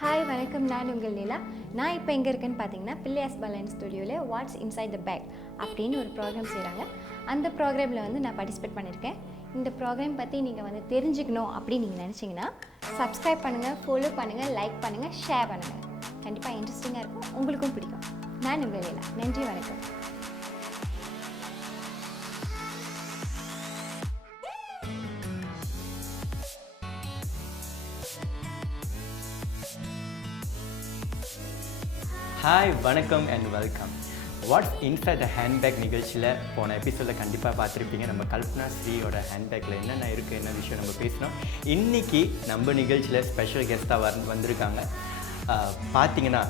Hi வணக்கம், நான் உங்கள் நீலா. நான் இப்போ எங்கே இருக்கேன்னு பார்த்தீங்கன்னா Pillay Asbalan ஸ்டுடியோவில் வாட்ஸ் இன்சைட் த பேக் அப்படின்னு ஒரு ப்ரோக்ராம் செய்கிறாங்க. அந்த ப்ரோக்ராமில் வந்து நான் பார்ட்டிசிபேட் பண்ணியிருக்கேன். இந்த ப்ரோக்ராம் பற்றி நீங்கள் வந்து தெரிஞ்சுக்கணும் அப்படின்னு நீங்கள் நினச்சிங்கன்னா சப்ஸ்கிரைப் பண்ணுங்கள், ஃபாலோ பண்ணுங்கள், லைக் பண்ணுங்கள், ஷேர் பண்ணுங்கள். கண்டிப்பாக இன்ட்ரெஸ்டிங்காக இருக்கும், உங்களுக்கும் பிடிக்கும். நான் உங்கள் நீலா. நன்றி, வணக்கம். ஹாய் வணக்கம் and welcome. Watts inside the handbag நிகழ்ச்சியில் போன எபிசோடில் கண்டிப்பாக பார்த்துருப்பீங்க. நம்ம கல்பனா ஸ்ரீயோட ஹேண்ட்பேக்கில் என்னென்ன இருக்குது, என்ன விஷயம் நம்ம பேசினோம். இன்றைக்கி நம்ம நிகழ்ச்சியில் ஸ்பெஷல் கெஸ்ட்டாக வந்திருக்காங்க. பார்த்தீங்கன்னா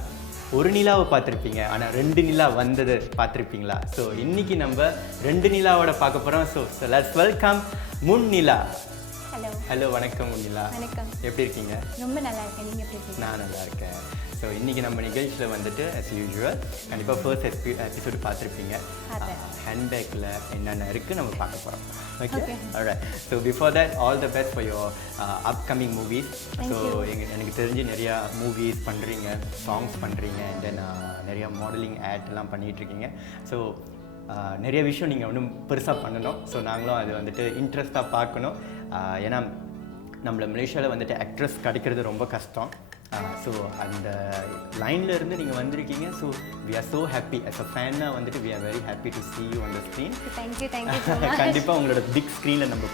ஒரு நிலாவை பார்த்துருப்பீங்க, ஆனால் 2 நிலா வந்தது பார்த்துருப்பீங்களா? ஸோ இன்றைக்கி நம்ம 2 நிலாவோட பார்க்க போகிறோம். ஸோ லெட்ஸ் வெல்கம் முன் நிலா. ஹலோ. ஹலோ, வணக்கம் முன் நிலா. வணக்கம். எப்படி இருக்கீங்க? ரொம்ப நல்லா இருக்கேன். நீங்கள் எப்படி இருக்கீங்க? நான் நல்லா இருக்கேன். ஸோ இன்றைக்கி நம்ம நிகழ்ச்சியில் வந்துட்டு as usual கண்டிப்பாக ஃபர்ஸ்ட் எபிசோடு பார்த்துருப்பீங்க. ஹேண்ட்பேக்கில் என்னென்ன இருக்குது நம்ம பார்க்க போகிறோம். Okay, alright. So before that all the best for your upcoming movies. So எனக்கு தெரிஞ்சு நிறையா மூவிஸ் பண்ணுறீங்க, சாங்ஸ் பண்ணுறீங்க, அண்ட் தென் நிறையா மாடலிங் ஆட்லாம் பண்ணிகிட்ருக்கீங்க. ஸோ நிறைய விஷயம் நீங்கள் ஒன்றும் பெருசாக பண்ணணும். ஸோ நாங்களும் அது வந்துட்டு இன்ட்ரெஸ்ட்டாக பார்க்கணும். ஏன்னா நம்மள மலேசியாவில் வந்துட்டு ஆக்ட்ரஸ் கிடைக்கிறது ரொம்ப கஷ்டம். ஸோ அந்த லைனில் இருந்து நீங்கள் வந்திருக்கீங்க. So we are so happy as a ஃபேனாக வந்துட்டு we are very happy to see you on the screen. Thank you. கண்டிப்பாக உங்களோட பிக் ஸ்க்ரீனில் நம்ம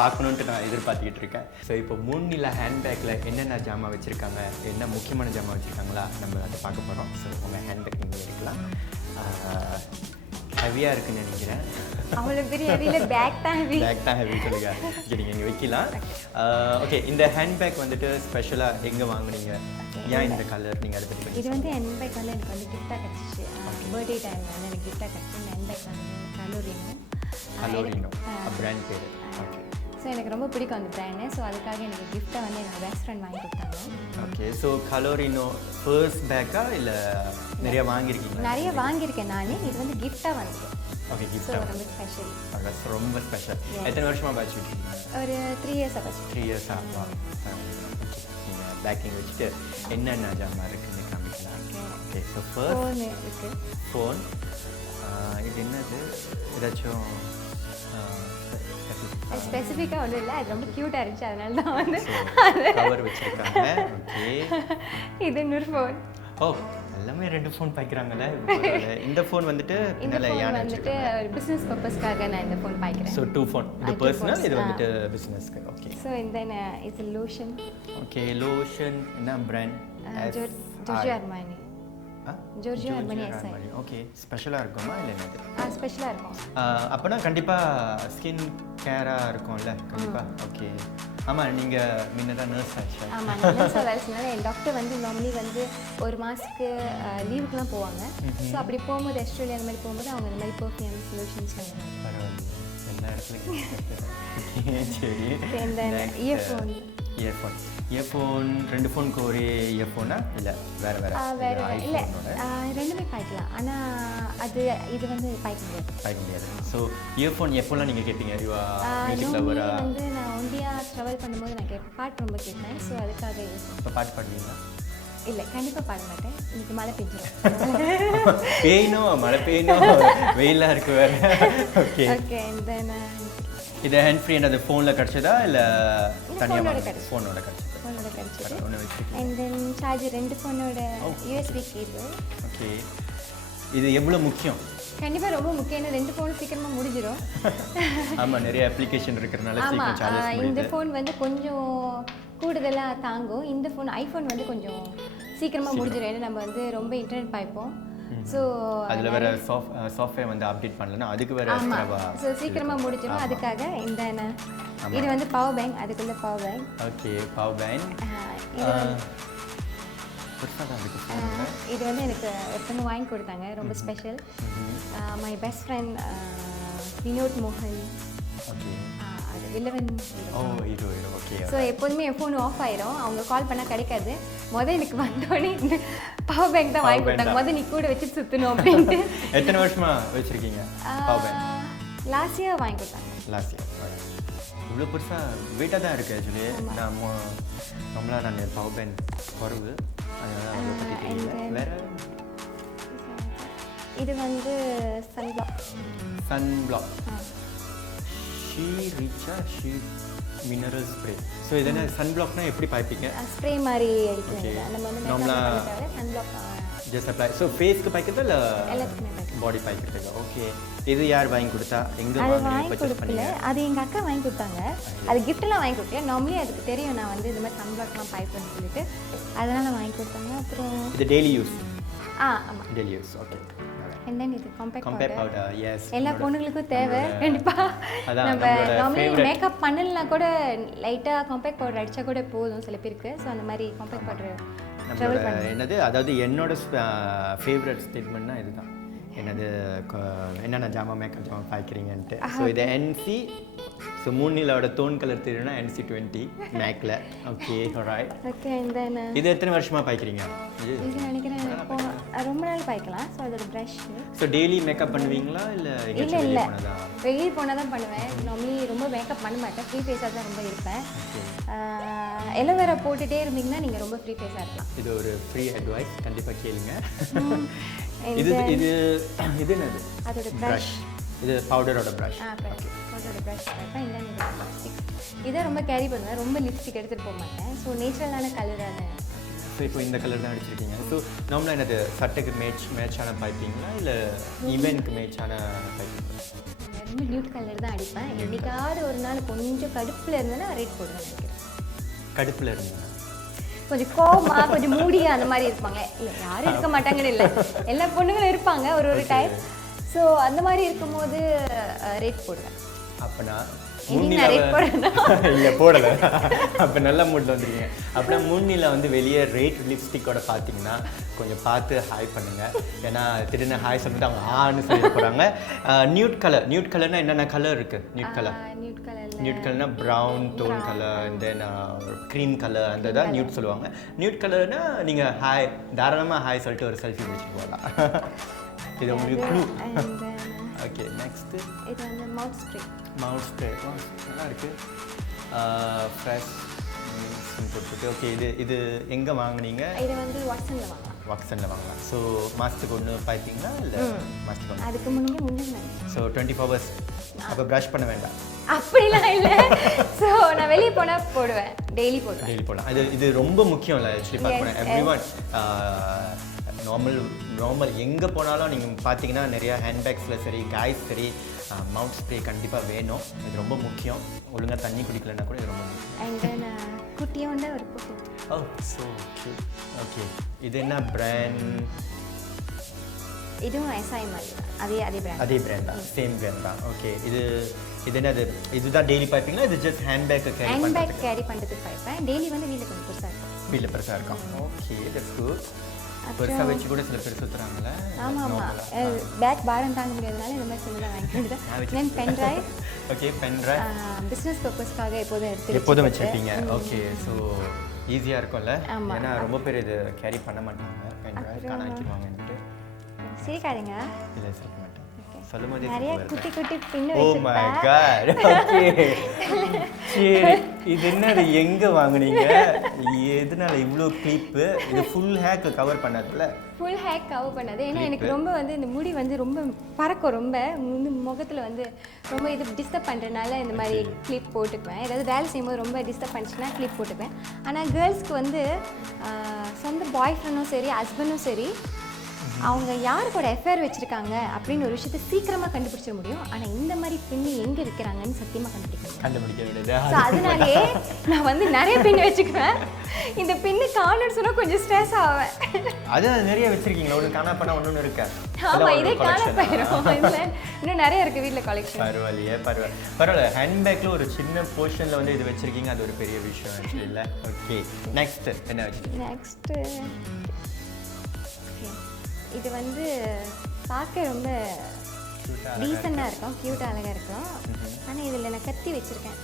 பார்க்கணுன்ட்டு நான் எதிர்பார்த்துக்கிட்டு இருக்கேன். ஸோ இப்போ முன்னில ஹேண்ட்பேக்கில் என்னென்ன ஜாமான் வச்சுருக்காங்க, என்ன முக்கியமான ஜாமான் வச்சுருக்காங்களா, நம்ம அதை பார்க்க போகிறோம். ஸோ உங்கள் ஹேண்ட்பேக் நீங்கள் எடுக்கலாம். ஹெவியாக இருக்குன்னு நினைக்கிறேன். அவ்வளோ பெரிய ஹெவியில் பேக் தான் ஹெவி சொல்லுங்க. ஓகே, நீங்கள் இங்கே வைக்கலாம். ஓகே, இந்த ஹேண்ட்பேக் வந்துட்டு ஸ்பெஷலாக எங்கே வாங்குனீங்க? ஏன் இந்த கலர் நீங்கள் அதை பற்றி? இது வந்து ஹேண்ட்பேக் வந்து எனக்கு வந்து கிஃப்டாக கிடச்சிச்சு. பர்த்டே டைமில் வந்து எனக்கு கிஃப்டாக கிடச்சி. இந்த ஹேண்ட்பேக் வந்து கலோரினோ பிராண்ட் பேர். ஓகே. ஸோ எனக்கு ரொம்ப பிடிக்கும் அந்த பிராண்டு. ஸோ அதுக்காக எனக்கு கிஃப்ட்டை வந்து என்னோட பெஸ்ட் ஃப்ரெண்ட் வாங்கி கொடுத்தாங்க. ஓகே. ஸோ கலோரினோ ஃபர்ஸ்ட் பேக்கா இல்லை நிறைய வாங்கியிருக்கீங்க? நிறைய வாங்கியிருக்கேன் நான். இது வந்து கிஃப்டாக வந்தது. ஓகே, ஸோ ரொம்ப ஸ்பெஷல். ரொம்ப ஸ்பெஷல். எத்தனை வருஷமாக பேட்ச் ஒரு 3 இயர்ஸாக பேட்ச். 3 இயர்ஸ் ஆகுமா? நீங்கள் பேக்கிங் வச்சுட்டு என்னென்ன ஜாமான் இருக்குன்னு காமிக்கலாம். ஓகே. ஸோ ஃபர்ஸ்ட் ஃபோன் இருக்குது. ஃபோன். இது என்னது? ஏதாச்சும் ஸ்பெசிஃபிக்காக ஒன்றும் இல்லை, அது ரொம்ப க்யூட்டாக இருந்துச்சு, அதனால தான் வந்து கவர் வச்சுருக்காங்க. ஓகே. இது இன்னொரு ஃபோன். ஓ, எல்லாமே 2 ஃபோன் பாய்க்கிறாங்கல்ல. இந்த ஃபோன் வந்துட்டு இந்த ஃபோன் வந்துட்டு ஒரு பிஸ்னஸ் பர்பஸ்க்காக நான் இந்த ஃபோன் பாய்க்கிறேன். So 2 phone. இது பர்சனல், இது வந்துட்டு பிஸ்னஸ்க்கு. ஓகே. ஸோ இந்த இது லோஷன். ஓகே, லோஷன் என்ன brand? Giorgio Armani. Giorgio Armani SI. Okay. ஸ்பெஷலாக இருக்குமா இல்லை என்னது? ஸ்பெஷலாக இருக்கும். அப்போனா கண்டிப்பாக ஸ்கின் கேராக இருக்கும்ல கண்டிப்பாக. ஓகே. ஆமாம், நீங்கள் முன்னதான் நர்ஸ் ஆச்சு. ஆமாம், நர்ஸாக வேலை செஞ்சாலும் என் டாக்டர் வந்து நார்மலி வந்து ஒரு மாதத்துக்கு லீவுக்குலாம் போவாங்க. ஸோ அப்படி போகும்போது ஆஸ்திரேலியா அந்த மாதிரி போகும்போது அவங்க இந்த மாதிரி பர்ஃப்யூம் சொல்யூஷன்ஸ் வாங்குவாங்க. பரவாயில்ல, எல்லா இடத்துலையும். சரி. இந்த இயர்ஃபோன். இயர்ஃபோன் 2 ஃபோனுக்கு ஒரே இயர்ஃபோனா இல்லை வேறு இல்லை, ரெண்டுமே பாய்க்கலாம். ஆனால் இது வந்து பாய்க்க முடியாது. ஸோ இயர்ஃபோன் எப்போல்லாம் நீங்கள் கேட்பீங்க? வந்து நான் ஒண்டியாக ட்ராவல் பண்ணும்போது நான் பாட்டு ரொம்ப கேட்பேன். ஸோ அதுக்காக இப்போ பாட்டு பாடுவீங்களா? இல்லை, கண்டிப்பாக பாட மாட்டேன். இன்னைக்கு மழை பெஞ்சிடும். பெய்யணும், மழை பெய்யணும், வெயிலாக இருக்கு வேறு. ஓகே. ஓகே. இது ஹேண்ட் ஃப்ரீ என்னது ஃபோனில் கிடச்சதா இல்லை தனியாக? ஃபோனோட கிடச்சிது. அண்ட் தென் சார்ஜர் 2 ஃபோனோட யூஎஸ்பி கேபிள். ஓகே. இது எவ்வளோ முக்கியம்? கண்டிப்பாக ரொம்ப முக்கியம். ஏன்னா 2 ஃபோனும் சீக்கிரமாக முடிஞ்சிடும். ஆமாம், நிறைய அப்ளிகேஷன் இருக்கிறதுனால சீக்கிரம் சார்ஜ் முடியுது. இந்த ஃபோன் வந்து கொஞ்சம் கூடுதலாக தாங்கும். இந்த ஃபோன் ஐஃபோன் வந்து கொஞ்சம் சீக்கிரமாக முடிஞ்சிடும். ஏன்னா நம்ம வந்து ரொம்ப இன்டர்நெட் பாய்ப்போம். ஸோ அதில் வேறு சாஃப்ட்வேர் வந்து அப்டேட் பண்ணலன்னா அதுக்கு வேறு எக்ஸ்ட்ராவா. ஸோ சீக்கிரமாக முடிஞ்சிடும். அதுக்காக இந்த இது வந்து பவர் பேங்க். அதுக்குள்ள power bank. Okay. Power bank இது வந்து எனக்கு ஒருத்தவங்க வாங்கி கொடுத்தாங்க. ரொம்ப special. My best friend Vinod மோகன். ஓகே. அது 11. ஓகே. ஸோ எப்போதுமே என் ஃபோன் ஆஃப் ஆயிரும், அவங்க கால் பண்ணால் கிடைக்காது. எனக்கு வந்தோடனே இந்த பவர் பேங்க் தான் வாங்கி கொடுத்தாங்க. நீ கூட வச்சு சுற்றணும் அப்படின்ட்டு. எத்தனை வருஷமா வச்சுருக்கீங்க பவர் பேங்க்? லாஸ்ட் இயர் வாங்கி கொடுத்தாங்க. Last year. இவ்வளோ பெருசாக வெயிட்டாக தான் இருக்குது ஆக்சுவலி. நம்மளாம் நான் பவர் பேண்ட் குறவு, அதனால அதை பற்றி தெரியல. வேறு இது வந்து sunblock she mineral spray. So இது என்ன சன்பிளாக்னா எப்படி பாய்ப்பீங்க? ஸ்ப்ரே மாதிரி அடிக்கிறீங்க. நம்ம வந்து நார்மலாக சன்பிளாக் ஜஸ்ட் அப்ளை. ஸோ ஃபேஸ்க்கு பாய்க்கிறது இல்லை எல்லாத்துக்குமே பாடி பாய்க்கிறதுக்கு? ஓகே. இது யார் வாங்கி கொடுத்தா? எங்கே வாங்கி கொடுக்கல, அது எங்கள் அக்கா வாங்கி கொடுத்தாங்க. அது கிஃப்ட்லாம் வாங்கி கொடுத்தேன். நார்மலி அதுக்கு தெரியும் நான் வந்து இந்த மாதிரி சன்பிளாக்லாம் பாய்ப்பேன்னு சொல்லிட்டு அதனால் வாங்கி கொடுத்தாங்க. அப்புறம் இது டெய்லி யூஸ்? ஆமாம் daily use. Okay. And then இது காம்பேக்ட் பவுடர். எஸ், எல்லா பொண்ணுங்களுக்கும் தேவை கண்டிப்பாக. நம்ம நார்மலி மேக்கப் பண்ணலனா கூட லைட்டாக காம்பேக்ட் பவுடர் அடித்தா கூட போதும் சில பேருக்கு. ஸோ அந்த மாதிரி காம்பேக்ட் பவுடர் என்னது, அதாவது என்னோட ஃபேவரட் ஸ்டேட்மெண்ட்னா இதுதான். என்னது என்னென்ன ஜாமான் மேக்கப் ஜாமான் பாய்க்கிறீங்கன்ட்டு. ஸோ இது NC. ஸோ 3 நிலாவோட டோன் கலர் தெரியும்னா NC 20 மேக்கில். Okay, right. Okay. And then இது எத்தனை வருஷமாக பாய்க்கிறீங்க? இது நினைக்கிறேன் ரொம்ப நாள் பாய்க்கலாம். ஸோ அதோட ப்ரஷ். ஸோ டெய்லி மேக்கப் பண்ணுவீங்களா இல்லை? இல்லை வெளியே போனால் தான் பண்ணுவேன். நார்மலி ரொம்ப மேக்கப் பண்ண மாட்டேன். ஃப்ரீ ஃபேஸாக தான் ரொம்ப இருப்பேன். எலோவேரா போட்டுகிட்டே இருந்தீங்கன்னா நீங்கள் ரொம்ப ஃப்ரீ ஃபேஸாக இருக்கலாம். இது ஒரு ஃப்ரீ அட்வைஸ், கண்டிப்பாக கேளுங்க. இது இது இது என்னது? அதோட ப்ரஷ். இது பவுடரோட ப்ரஷ். பவுடரோட ப்ரஷ் பார்ப்பேன். இல்லை லிப்ஸ்டிக் இதை ரொம்ப கேரி பண்ணுவேன். ரொம்ப லிப்ஸ்டிக் எடுத்துகிட்டு போக மாட்டேன். ஸோ நேச்சுரலான கலரான. ஸோ இப்போ இந்த கலர் தான் அடிச்சிருக்கீங்க. ஸோ நார்மலாக என்னது சட்டைக்கு மேட்சான பாய்ப்பீங்களா இல்லை ஈவெண்ட்க்கு மேட்சான பாய்ப்பீங்களா? ரொம்ப நியூட் கலர் தான் அடிப்பேன். என்னைக்காவது ஒரு நாள் கொஞ்சம் கடுப்பில் இருந்தேன்னா ரெட் போடுவேன் நினைக்கிறேன். கடுப்பில் இருந்தேன் கொஞ்சம் கோவமாக கொஞ்சம் மூடியாக அந்த மாதிரி இருப்பாங்க. இல்லை யாரும் இருக்க மாட்டாங்கன்னு இல்லை, எல்லா பொண்ணுங்களும் இருப்பாங்க ஒரு டைப். ஸோ அந்த மாதிரி இருக்கும்போது ரேட் போடுவேன். அப்போனா இல்லை போடலை. அப்போ நல்ல மூடில் வந்துருக்கீங்க. அப்படின்னா 3 நிலா வந்து வெளியே ரேட் லிப்ஸ்டிக்கோட பார்த்தீங்கன்னா கொஞ்சம் பார்த்து ஹாய் பண்ணுங்கள். ஏன்னா திடீர்னு ஹாய் சொல்லிட்டு அவங்க ஆன்னு சொல்லி போகிறாங்க. நியூட் கலர்னால் என்னென்ன கலர் இருக்குது? நியூட் கலர்னா brown tone colour, and then cream colour, அந்த தான் நியூட் சொல்லுவாங்க. நியூட் கலர்னா நீங்கள் ஹாய் தாராளமாக ஹாய் சொல்லிட்டு ஒரு செல்ஃபி முடிச்சுட்டு போகலாம். இது உங்களுக்கு க்ளூ. ஓகே, நெக்ஸ்ட்டு இது வந்து மவுத் ஸ்ப்ரே. நல்லா இருக்குது. ஃப்ரெஷ் போட்டுருக்கு. ஓகே, இது எங்கே வாங்குனீங்க? இது வந்து வாட்ஸனில் வாங்கலாம். ஸோ மாதத்துக்கு ஒன்று பாய்ப்பீங்களா இல்லை மாதத்துக்கு ஒன்று? அதுக்கு முன்னாடி ஸோ 24 hours. அப்போ ப்ரஷ் பண்ண வேண்டாம் அப்படிலாம் இல்லை. ஸோ நான் வெளியே போனால் போடுவேன். டெய்லி போடலாம். இது ரொம்ப முக்கியம் இல்லை ஆக்சுவலி பார்க்க போனேன். எவ்ரிவன் நார்மல் எங்கே போனாலும் நீங்கள் பார்த்தீங்கன்னா நிறையா ஹேண்ட்பேக்ஸில் சரி காய்ஸ் சரி மவுத் ஸ்ப்ரே கண்டிப்பாக வேணும். இது ரொம்ப முக்கியம். ஒழுங்காக தண்ணி குடிக்கலன்னா கூட இது ரொம்ப முக்கியம். அண்ட் தென் குட்டியோண்ட ஒரு பொட்டு. ஓ ஸோ கியூட். ஓகே, இது என்ன பிராண்ட்? இதுவும் SI மாதிரி தான். அதே பிராண்ட் தான், சேம் பிராண்ட் தான். ஓகே, இது என்னது? இதுதான் டெய்லி பாய்ப்பீங்களா? இது ஜஸ்ட் ஹேண்ட்பேக் கேரி பண்ணுறதுக்கு பாய்ப்பேன். டெய்லி வந்து வீட்டில் கொஞ்சம் பெருசாக இருக்கும். Okay, that's good. பெருசாக வச்சு கூட சில பேர் சுற்றுறாங்களே. ஆமாம் பேக் பாரம் தாங்க முடியாதனால இந்த மாதிரி சின்னதாக வாங்கிக்கிட்டு. தென் பென்ட்ரைவ். ஓகே, பென்ட்ரைவ் பிஸ்னஸ் பர்பஸ்க்காக எப்போதும் வச்சுருப்பீங்க. ஓகே, ஸோ ஈஸியாக இருக்கும்ல. ஏன்னா ரொம்ப பேர் இது கேரி பண்ண மாட்டாங்க. பென்ட்ரைவ் காண வச்சுருவாங்கன்ட்டு. சிரிக்காதீங்க. இல்லை சிரிக்க மாட்டேன். சொல்லும்போது நிறைய குட்டி பின்னு ஓ மை காட். ஓகே, சரி, இது என்னது எங்கே வாங்குனீங்க? எதனால இவ்வளோ கிளிப்பு? இது ஃபுல் ஹேக் கவர் பண்ணதில்ல? ஃபுல் ஹேக் கவர் பண்ணது. ஏன்னா எனக்கு ரொம்ப வந்து இந்த முடி வந்து ரொம்ப பறக்கும். ரொம்ப முகத்தில் வந்து ரொம்ப இது டிஸ்டர்ப் பண்ணுறதுனால இந்த மாதிரி கிளிப் போட்டுக்குவேன். ஏதாவது வேலை செய்யும்போது ரொம்ப டிஸ்டர்ப் பண்ணிச்சுன்னா கிளிப் போட்டுக்குவேன். ஆனால் கேர்ள்ஸ்க்கு வந்து சொந்த பாய் ஃப்ரெண்டும் சரி ஹஸ்பண்டும் சரி அவங்க யார் கூட எஃப்ஐஆர் வச்சுருக்காங்க அப்படின்னு ஒரு விஷயத்தை சீக்கிரமாக கண்டுபிடிச்சிட முடியும். ஆனால் இந்த மாதிரி பின்னு எங்கே விற்கிறாங்கன்னு சத்தியமாக கண்டுபிடிக்க முடியாது. ஸோ அதனாலே நான் வந்து நிறைய பின்னு வச்சுக்குவேன். இந்த பின்னு காணன்னு சொன்னால் கொஞ்சம் ஸ்ட்ரெஸ் ஆவேன். அது நிறைய வச்சுருக்கீங்களா? ஒன்று காணா பண்ணால் ஒன்று இருக்கா? ஆமாம், இதே காண போயிடும். இல்லை இன்னும் நிறைய இருக்குது வீட்டில் கலெக்ஷன். பரவாயில்ல. ஹேண்ட்பேக்கில் ஒரு சின்ன போர்ஷனில் வந்து இது வச்சுருக்கீங்க, அது ஒரு பெரிய விஷயம் ஆக்சுவலி இல்லை. ஓகே, நெக்ஸ்ட் என்ன வச்சுருக்கீங்க? நெக்ஸ்ட்டு இது வந்து பார்க்க ரொம்ப டீசெண்டாக இருக்கும், க்யூட்டாக அழகாக இருக்கும். ஆனால் இதில் நான் கத்தி வச்சுருக்கேன்.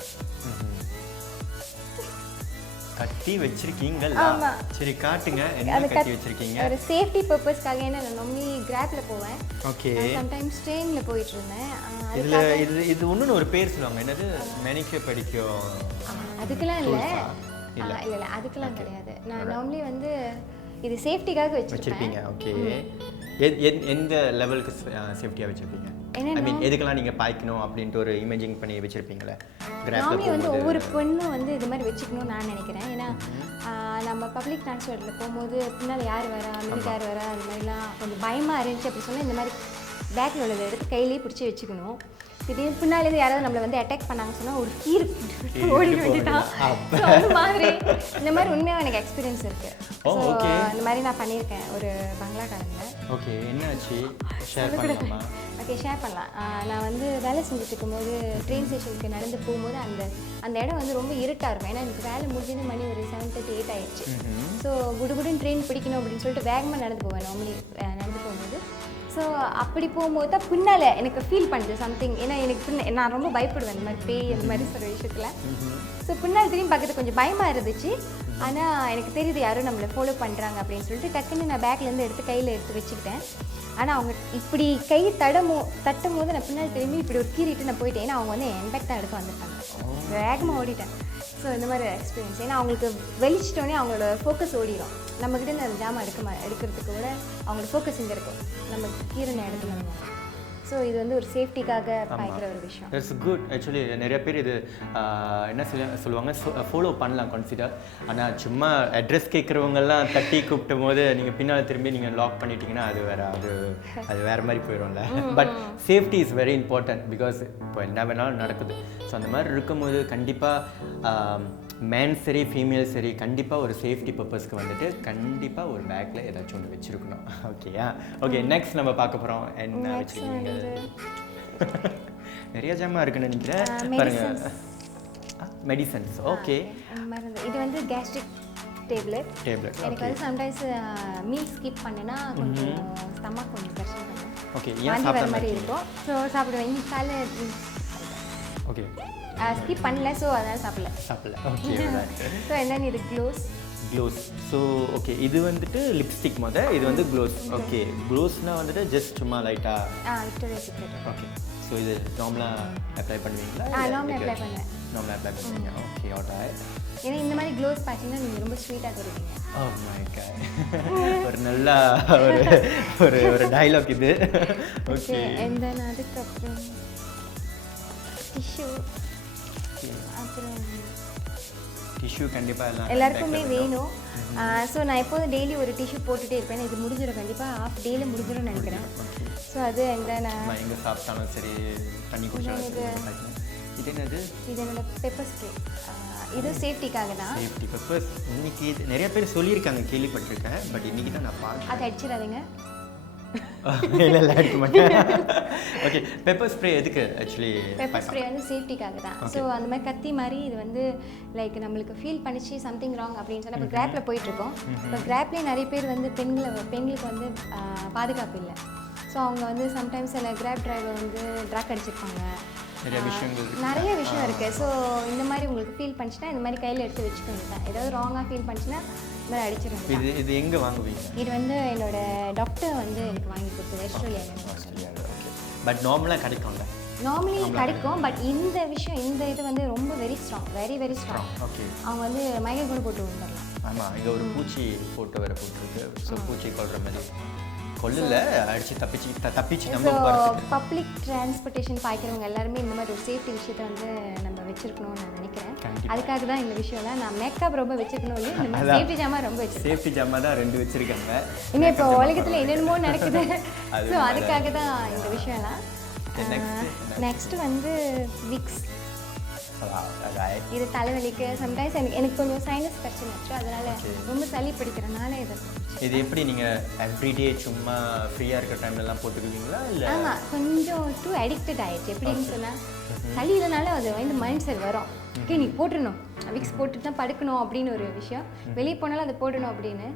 கட்டி வச்சிருக்கீங்களா? சரி காட்டுங்க, என்ன கட்டி வச்சிருக்கீங்க? ஒரு சேஃப்டி பர்பஸ்க்காக. ஏன்னா நான் நார்மலி கிராப்ல போவேன். ஓகே. சம்டைம்ஸ் ட்ரெயின்ல போயிட்டு இருந்தேன். இது ஒண்ணுன்னு ஒரு பேர் சொல்லுவாங்க, என்னது? Manicure pedicure. அதுக்கெல்லாம் இல்லை, இல்லை அதுக்கெல்லாம் கிடையாது. நான் நார்மலி வந்து இது சேஃப்டிக்காக வச்சிருப்பீங்க. ஓகே. எந்த லெவலுக்கு சேஃப்டியாக வச்சுருப்பீங்க? ஐ மீன் எதுக்கெல்லாம் நீங்கள் பாய்க்கணும் அப்படின்ட்டு ஒரு இமேஜிங் பண்ணி வச்சுருப்பீங்களே? நார்மலி வந்து ஒவ்வொரு பெண்ணும் வந்து இது மாதிரி வச்சுக்கணும்னு நான் நினைக்கிறேன். ஏன்னா நம்ம பப்ளிக் டிரான்ஸ்போர்ட்டில் போகும்போது பின்னால் யார் வரா, மிலிட்டார் வரா, அந்த மாதிரிலாம் கொஞ்சம் பயமாக இருந்துச்சு. அப்படி சொன்னால் இந்த மாதிரி பேக்கில் உள்ளதை எடுத்து கையிலேயே பிடிச்சி வச்சுக்கணும். திடீர்னு பின்னாலேருந்து யாராவது நம்மளை வந்து அட்டாக் பண்ணாங்க சொன்னால் ஒரு கீர் ஓடி வேண்டிட்டான். அந்த மாதிரி இந்த மாதிரி உண்மையாக எனக்கு எக்ஸ்பீரியன்ஸ் இருக்குது. ஸோ இந்த மாதிரி நான் பண்ணியிருக்கேன் ஒரு பங்களாக்காரங்க. ஓகே, என்னாச்சு? ஷேர் பண்ணலாமா? ஓகே, ஷேர் பண்ணலாம். நான் வந்து வேலை செஞ்சுட்டு இருக்கும்போது ட்ரெயின் ஸ்டேஷனுக்கு நடந்து போகும்போது அந்த இடம் வந்து ரொம்ப இருட்டாக இருக்கும். ஏன்னா எனக்கு வேலை முடிஞ்சது மணி ஒரு 7:38 ஆயிடுச்சு. ஸோ குடுகுடுன்னு ட்ரெயின் பிடிக்கணும் அப்படின்னு சொல்லிட்டு வேகமாக நடந்து போவேன் நார்மலி நடந்து போகும்போது. ஸோ அப்படி போகும்போது தான் பின்னால் எனக்கு ஃபீல் பண்ணுது சம்திங். ஏன்னா எனக்கு நான் ரொம்ப பயப்படுவேன் இந்த மாதிரி பேய் அந்த மாதிரி சொல்கிற விஷயத்தில். ஸோ பின்னால் திரும்பி பார்க்கறது கொஞ்சம் பயமாக இருந்துச்சு. ஆனால் எனக்கு தெரியுது யாரும் நம்மளை ஃபாலோ பண்ணுறாங்க அப்படின்னு சொல்லிட்டு டக்குன்னு நான் பேக்லேருந்து எடுத்து கையில் எடுத்து வச்சுக்கிட்டேன். ஆனால் அவங்க இப்படி கை தட்டும் போது நான் பின்னால் திரும்பி இப்படி ஒரு கீறிட்டு நான் போயிட்டேன். ஏன்னா அவங்க வந்து ஹேண்ட்பேக் தான் எடுக்க வந்திருக்காங்க. வேகமாக ஓடிட்டேன். ஸோ இந்த மாதிரி எக்ஸ்பீரியன்ஸ். ஏன்னா அவங்களுக்கு வெளிச்சிட்டோன்னே அவங்களோட ஃபோக்கஸ் ஓடிடும். நம்மக்கிட்ட அந்த ஜாமான் எடுக்கிறதுக்கு விட அவங்களோட ஃபோக்கஸ் இங்கே இருக்கும், நம்ம கீரனை எடுக்கணும். ஸோ இது வந்து ஒரு சேஃப்டிக்காக பாய்க்கிற ஒரு விஷயம். It's good. ஆக்சுவலி நிறைய பேர் இது என்ன சொல்லுவாங்க, ஃபாலோ பண்ணலாம் கன்சிடர். ஆனால் சும்மா அட்ரஸ் கேட்குறவங்கெல்லாம் தட்டி கூப்பிட்டும் போது நீங்கள் பின்னால் திரும்பி நீங்கள் லாக் பண்ணிட்டீங்கன்னா அது வேறு மாதிரி போயிடும்ல. But safety is very important. Because இப்போ என்ன வேணாலும் நடக்குது. ஸோ அந்த மாதிரி இருக்கும்போது கண்டிப்பாக மேன் சரி ஃபீமேல் சரி கண்டிப்பாக ஒரு சேஃப்டி பர்பஸ்க்கு வந்துட்டு கண்டிப்பாக ஒரு பேக்கில் ஏதாச்சும் ஒன்று வச்சுருக்கணும். ஓகேயா? ஓகே, நெக்ஸ்ட் நம்ம பார்க்க போகிறோம். என்ன வச்சுருக்கீங்க? நிறைய ஜாமான் இருக்குன்னு நினைக்கிறேன். பாருங்க, மெடிசன்ஸ். ஓகே, இது வந்து கேஸ்ட்ரிக் டேப்லெட். எனக்கு வந்து சம்டைம்ஸ் மீல் ஸ்கிப் பண்ணேன்னா கொஞ்சம் ஸ்டமக் கொஞ்சம் பிரச்சனை பண்ணும். ஓகே, ஏன் சாப்பிட்ற மாதிரி இருக்கும். ஸோ சாப்பிடுவேன். இந்த காலையில் ஓகே ஸ்கிப் பண்ணல, ஸோ அதனால் சாப்பிடல. ஓகே. ஸோ என்னன்னு இது க்ளோஸ். ஸோ ஓகே, இது வந்துட்டு லிப்ஸ்டிக் இது வந்து க்ளோஸ். ஓகே, க்ளோஸ்னால் வந்துட்டு ஜஸ்ட் சும்மா லைட்டாக விக்டோரியா சீக்ரெட். ஓகே. ஸோ இது நார்மலாக அப்ளை பண்ணுவீங்களா? நார்மலாக அப்ளை பண்ணுவேன். அப்ளை பண்ணுவீங்க. Okay, alright. ஏன்னா இந்த மாதிரி க்ளோஸ் பார்த்தீங்கன்னா நீங்கள் ரொம்ப ஸ்வீட்டாக தருவீங்க. ஓ மை காட், ஒரு நல்ல ஒரு டயலாக் இது. ஓகே, அண்ட் தென் அதுக்கப்புறம் டிஷ்யூ. அப்புறம் டிஷ்யூ கண்டிப்பாக எல்லாருக்குமே வேணும். ஸோ நான் எப்போதும் டெய்லி ஒரு டிஷ்யூ போட்டுகிட்டே இருப்பேன். இது முடிஞ்சிடும், கண்டிப்பாக ஹாஃப் டேயில் முடிஞ்சிடும் நினைக்கிறேன். ஸோ அது அண்ட் நான் எங்கே சாப்பிட்டாலும் சரி தண்ணி குடிச்சாலும் இது என்னது? இது என்னோட பெப்பர் ஸ்ப்ரே. இது சேஃப்டிக்காக தான். Safety purpose. இன்னைக்கு நிறைய பேர் சொல்லியிருக்காங்க, கேள்விப்பட்டிருக்கேன். பட் இன்னைக்கு தான் நான் பார்த்தேன். அதை அடிச்சிடாதீங்க. இல்லை அடிக்க மாட்டேன். ஓகே, பெப்பர் ஸ்ப்ரே எதுக்கு ஆக்சுவலி? பெப்பர் ஸ்ப்ரே வந்து சேஃப்டிக்காக தான். ஸோ அந்த மாதிரி கத்தி மாதிரி இது வந்து லைக் நம்மளுக்கு ஃபீல் பண்ணிச்சு சம்திங் ராங் அப்படின்னு சொன்னால் இப்போ கிராப்பில் போயிட்டுருக்கோம். இப்போ கிராப்லேயே நிறைய பேர் வந்து பெண்களுக்கு வந்து பாதுகாப்பு இல்லை. ஸோ அவங்க வந்து சம்டைம்ஸ் சில கிராப் டிரைவர் வந்து ட்ராக் அடிச்சிருப்பாங்க. நிறைய விஷயம் இருக்குது. ஸோ இந்த மாதிரி உங்களுக்கு ஃபீல் பண்ணிச்சுன்னா இந்த மாதிரி கையில் எடுத்து வச்சுக்க வேண்டியதான். ஏதாவது ராங்காக ஃபீல் பண்ணிச்சுன்னா இந்த மாதிரி அடிச்சிருங்க. இது எங்கே வாங்குவீங்க? இது வந்து என்னோட டாக்டர் வந்து எனக்கு வாங்கி கொடுத்தது ஆஸ்திரேலியாவில். பட் நார்மலாக கிடைக்கும்ல? நார்மலி கிடைக்கும். பட் இந்த விஷயம் இந்த இது வந்து ரொம்ப very strong, very strong. Okay, அவங்க வந்து மயக்கம் கூட போட்டு வந்துடலாம். ஆமாம், இங்கே ஒரு பூச்சி போட்டு வேறு போட்டுருக்கு. ஸோ பூச்சி கொள்கிற மாதிரி கொல்லுல அடிச்சு தப்பிச்சு நம்ம பப்ளிக் டிரான்ஸ்போர்ட்டேஷன் பாய்க்கிறவங்க எல்லாருமே இந்த மாதிரி ஒரு சேஃப்டி விஷயத்தை வந்து நம்ம வச்சிருக்கணும்னு நான் நினைக்கிறேன். அதுக்காக தான் இந்த விஷயம்லாம் நான் மேக்கப் ரொம்ப வச்சிருக்கணும் இல்லையா, இந்த மாதிரி சேஃப்டி ஜாமான் ரொம்ப வச்சிருக்கேன். சேஃப்டி ஜாமான் தான் 2 வச்சிருக்காங்க. இன்னும் இப்போ உலகத்தில் என்னென்னமோ நடக்குது. ஸோ அதுக்காக தான் இந்த விஷயம்லாம். நெக்ஸ்ட் வந்து விக்ஸ். இது தலைவலிக்கு சம்டைம்ஸ் எனக்கு கொஞ்சம் சைனஸ் பிரச்சனை ஆச்சு. அதனால ரொம்ப சளி பிடிக்கிறனால இது எப்படி நீங்கள் எவ்ரிடே சும்மா ஃப்ரீயாக இருக்கிற டைம்லலாம் போட்டுக்குவீங்களா இல்லை? ஆமாம், கொஞ்சம் டூ அடிக்டட் ஆகிடுச்சு. எப்படின்னு சொன்னால் சளி இல்லைனால அது வந்து மைண்ட் செட் வரும். ஓகே, நீ போட்டுடணும், விக்ஸ் போட்டுட்டு தான் படுக்கணும் அப்படின்னு ஒரு விஷயம். வெளியே போனாலும் அதை போடணும் அப்படின்னு.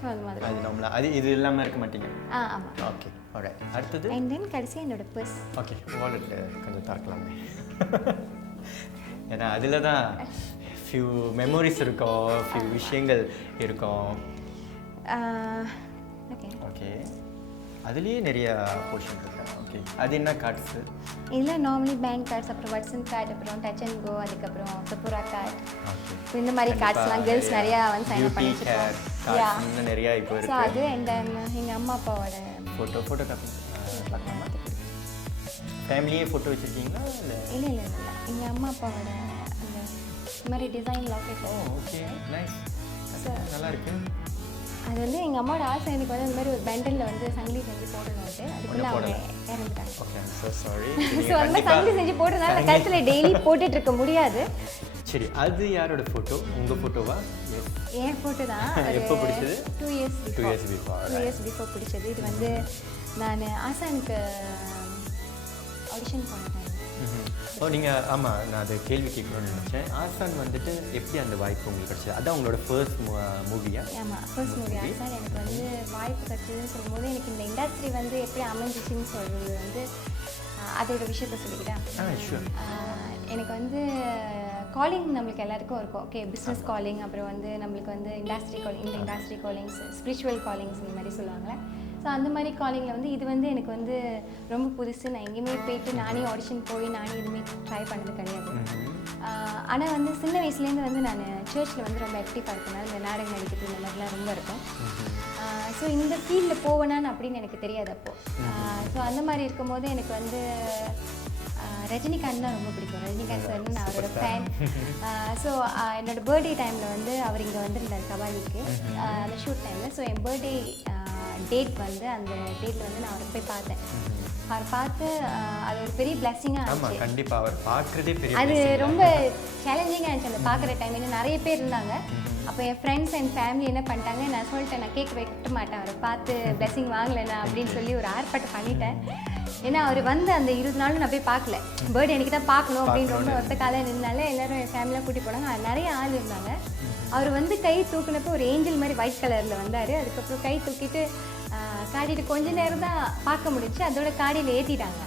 ஸோ அது மாதிரி அது நம்மள அது இது இல்லாமல் இருக்க மாட்டீங்க. ஆமாம். Okay, alright. அடுத்தது அண்ட் தென் கடைசி என்னோட பர்ஸ். ஓகே, வாலெட் கொஞ்சம் திறக்கலாமே. ஏன்னா அதில் தான் ஃபியூ மெமரிஸ் இருக்கும், ஃபியூ விஷயங்கள் இருக்கும். ஓகே ஓகே, அதுலேயே நிறைய போர்ஷன் இருக்கு. ஓகே, அது என்ன கார்ட்ஸு? இதில் நார்மலி பேங்க் கார்ட்ஸ், அப்புறம் வட்சன் கார்டு, அப்புறம் டச் அண்ட் கோ, அதுக்கப்புறம் சப்புரா கார்டு, இந்த மாதிரி கார்ட்ஸ்லாம் கேர்ள்ஸ் நிறையா வந்து சைன் அப் பண்ணி வச்சுருக்கோம். நிறையா இப்போ ஸோ இருக்கு. அது அண்ட் எங்கள் அம்மா அப்பாவோட ஃபோட்டோ காப்பி பார்க்கலாமா? ஃபேமிலியே ஃபோட்டோ வச்சுருக்கீங்களா? இல்லை இல்லை இல்லை இல்லை எங்கள் அம்மா அப்பாவோட அந்த இந்த மாதிரி டிசைன் லாக்கெட். Okay, nice. நல்லா இருக்கு. அது வந்து எங்கள் அம்மாவோட ஆசை, எனக்கு வந்து அந்த மாதிரி ஒரு பெண்டலில் வந்து சங்கிலி செஞ்சு போடணும்ட்டு. அதுக்குள்ளே அவங்க இறந்துட்டாங்க. Okay, I'm so sorry. So அந்த மாதிரி சங்கிலி செஞ்சு போட்டதுனால அந்த கழுத்தில் டெய்லி போட்டுட்டு இருக்க முடியாது. சரி, அது யாரோட ஃபோட்டோ? உங்கள் ஃபோட்டோவா? என் ஃபோட்டோ தான். எப்போ பிடிச்சது? 2 இயர்ஸ் பிஃபோர் பிடிச்சது. இது வந்து நான் ஆசானுக்கு ஆடிஷன் பண்ணேன். ஓ, நீங்கள் ஆமாம், நான் அதை கேள்வி கேட்கணும்னு நினச்சேன். ஆசான் வந்துட்டு எப்படி அந்த வாய்ப்பு உங்களுக்கு கிடச்சிது? அதான் உங்களோட ஃபர்ஸ்ட் மூவியா? ஆமாம், ஃபர்ஸ்ட் மூவி ஆசான். எனக்கு வந்து வாய்ப்பு கிடச்சிதுன்னு சொல்லும்போது எனக்கு இந்த இண்டஸ்ட்ரி வந்து எப்படி அமைஞ்சிச்சின்னு சொல்கிறது வந்து அதோட விஷயத்த சொல்லிக்கிட்டேன். ஷூர். எனக்கு வந்து காலிங் நம்மளுக்கு எல்லாருக்கும் இருக்கும். ஓகே, பிஸ்னஸ் காலிங், அப்புறம் வந்து நம்மளுக்கு வந்து இண்டஸ்ட்ரி காலிங்ஸ், ஸ்பிரிச்சுவல் காலிங்ஸ் இந்த மாதிரி சொல்லுவாங்களே. ஸோ அந்த மாதிரி காலிங்கில் வந்து இது வந்து எனக்கு வந்து ரொம்ப புதுசு. நான் எங்கேயுமே போயிட்டு நானே ஆடிஷன் போய் நானே எதுவுமே ட்ரை பண்ணது கிடையாது. ஆனால் வந்து சின்ன வயசுலேருந்து வந்து நான் சர்ச்சில் வந்து ரொம்ப ஆக்டிவாக இருக்கனால இந்த நாடகம் நடிக்கிறது இந்த மாதிரிலாம் ரொம்ப இருக்கும். ஸோ இந்த ஃபீல்டில் போவேனான்னு அப்படின்னு எனக்கு தெரியாது அப்போது. ஸோ அந்த மாதிரி இருக்கும்போது எனக்கு வந்து ரஜினிகாந்த் தான் ரொம்ப பிடிக்கும். ரஜினிகாந்த் சார் நான் அவரோட ஃபேன். ஸோ என்னோடய பர்த்டே டைமில் வந்து அவர் இங்கே வந்துருந்தார் கபாலிக்கு, அந்த ஷூட் டைமில். ஸோ என் பர்த்டே டேட் வந்து அந்த டேட்டில் வந்து நான் அவரை போய் பார்த்தேன். அவர் பார்த்து அது ஒரு பெரிய பிளெஸ்ஸிங்காக இருந்துச்சு. கண்டிப்பாக அவர் பார்க்குறதே பெரிய, அது ரொம்ப சேலஞ்சிங்காக இருந்துச்சு அந்த பார்க்குற டைம். இன்னும் நிறைய பேர் இருந்தாங்க. அப்போ என் ஃப்ரெண்ட்ஸ் அண்ட் ஃபேமிலி என்ன பண்ணிட்டாங்க, நான் சொல்லிட்டேன் நான் கேக் வைக்க மாட்டேன், அவரை பார்த்து பிளெஸ்ஸிங் வாங்கலைண்ணா அப்படின்னு சொல்லி ஒரு ஆர்ப்பாட்டம் பண்ணிட்டேன். ஏன்னா அவர் வந்து அந்த 20 நாளும் நான் போய் பார்க்கல. பர்த்டே எனக்கு தான் பார்க்கணும் அப்படின்னு ரொம்ப ஒருத்த காலையில் நின்னால எல்லோரும் என் ஃபேமிலியாக கூட்டி போனாங்க. நிறைய ஆள் இருந்தாங்க. அவர் வந்து கை தூக்குனப்போ ஒரு ஏஞ்சல் மாதிரி ஒயிட் கலரில் வந்தார். அதுக்கப்புறம் கை தூக்கிட்டு காடிட்டு கொஞ்ச நேரம் தான் பார்க்க முடிஞ்சு, அதோட காடியில் ஏற்றிட்டாங்க.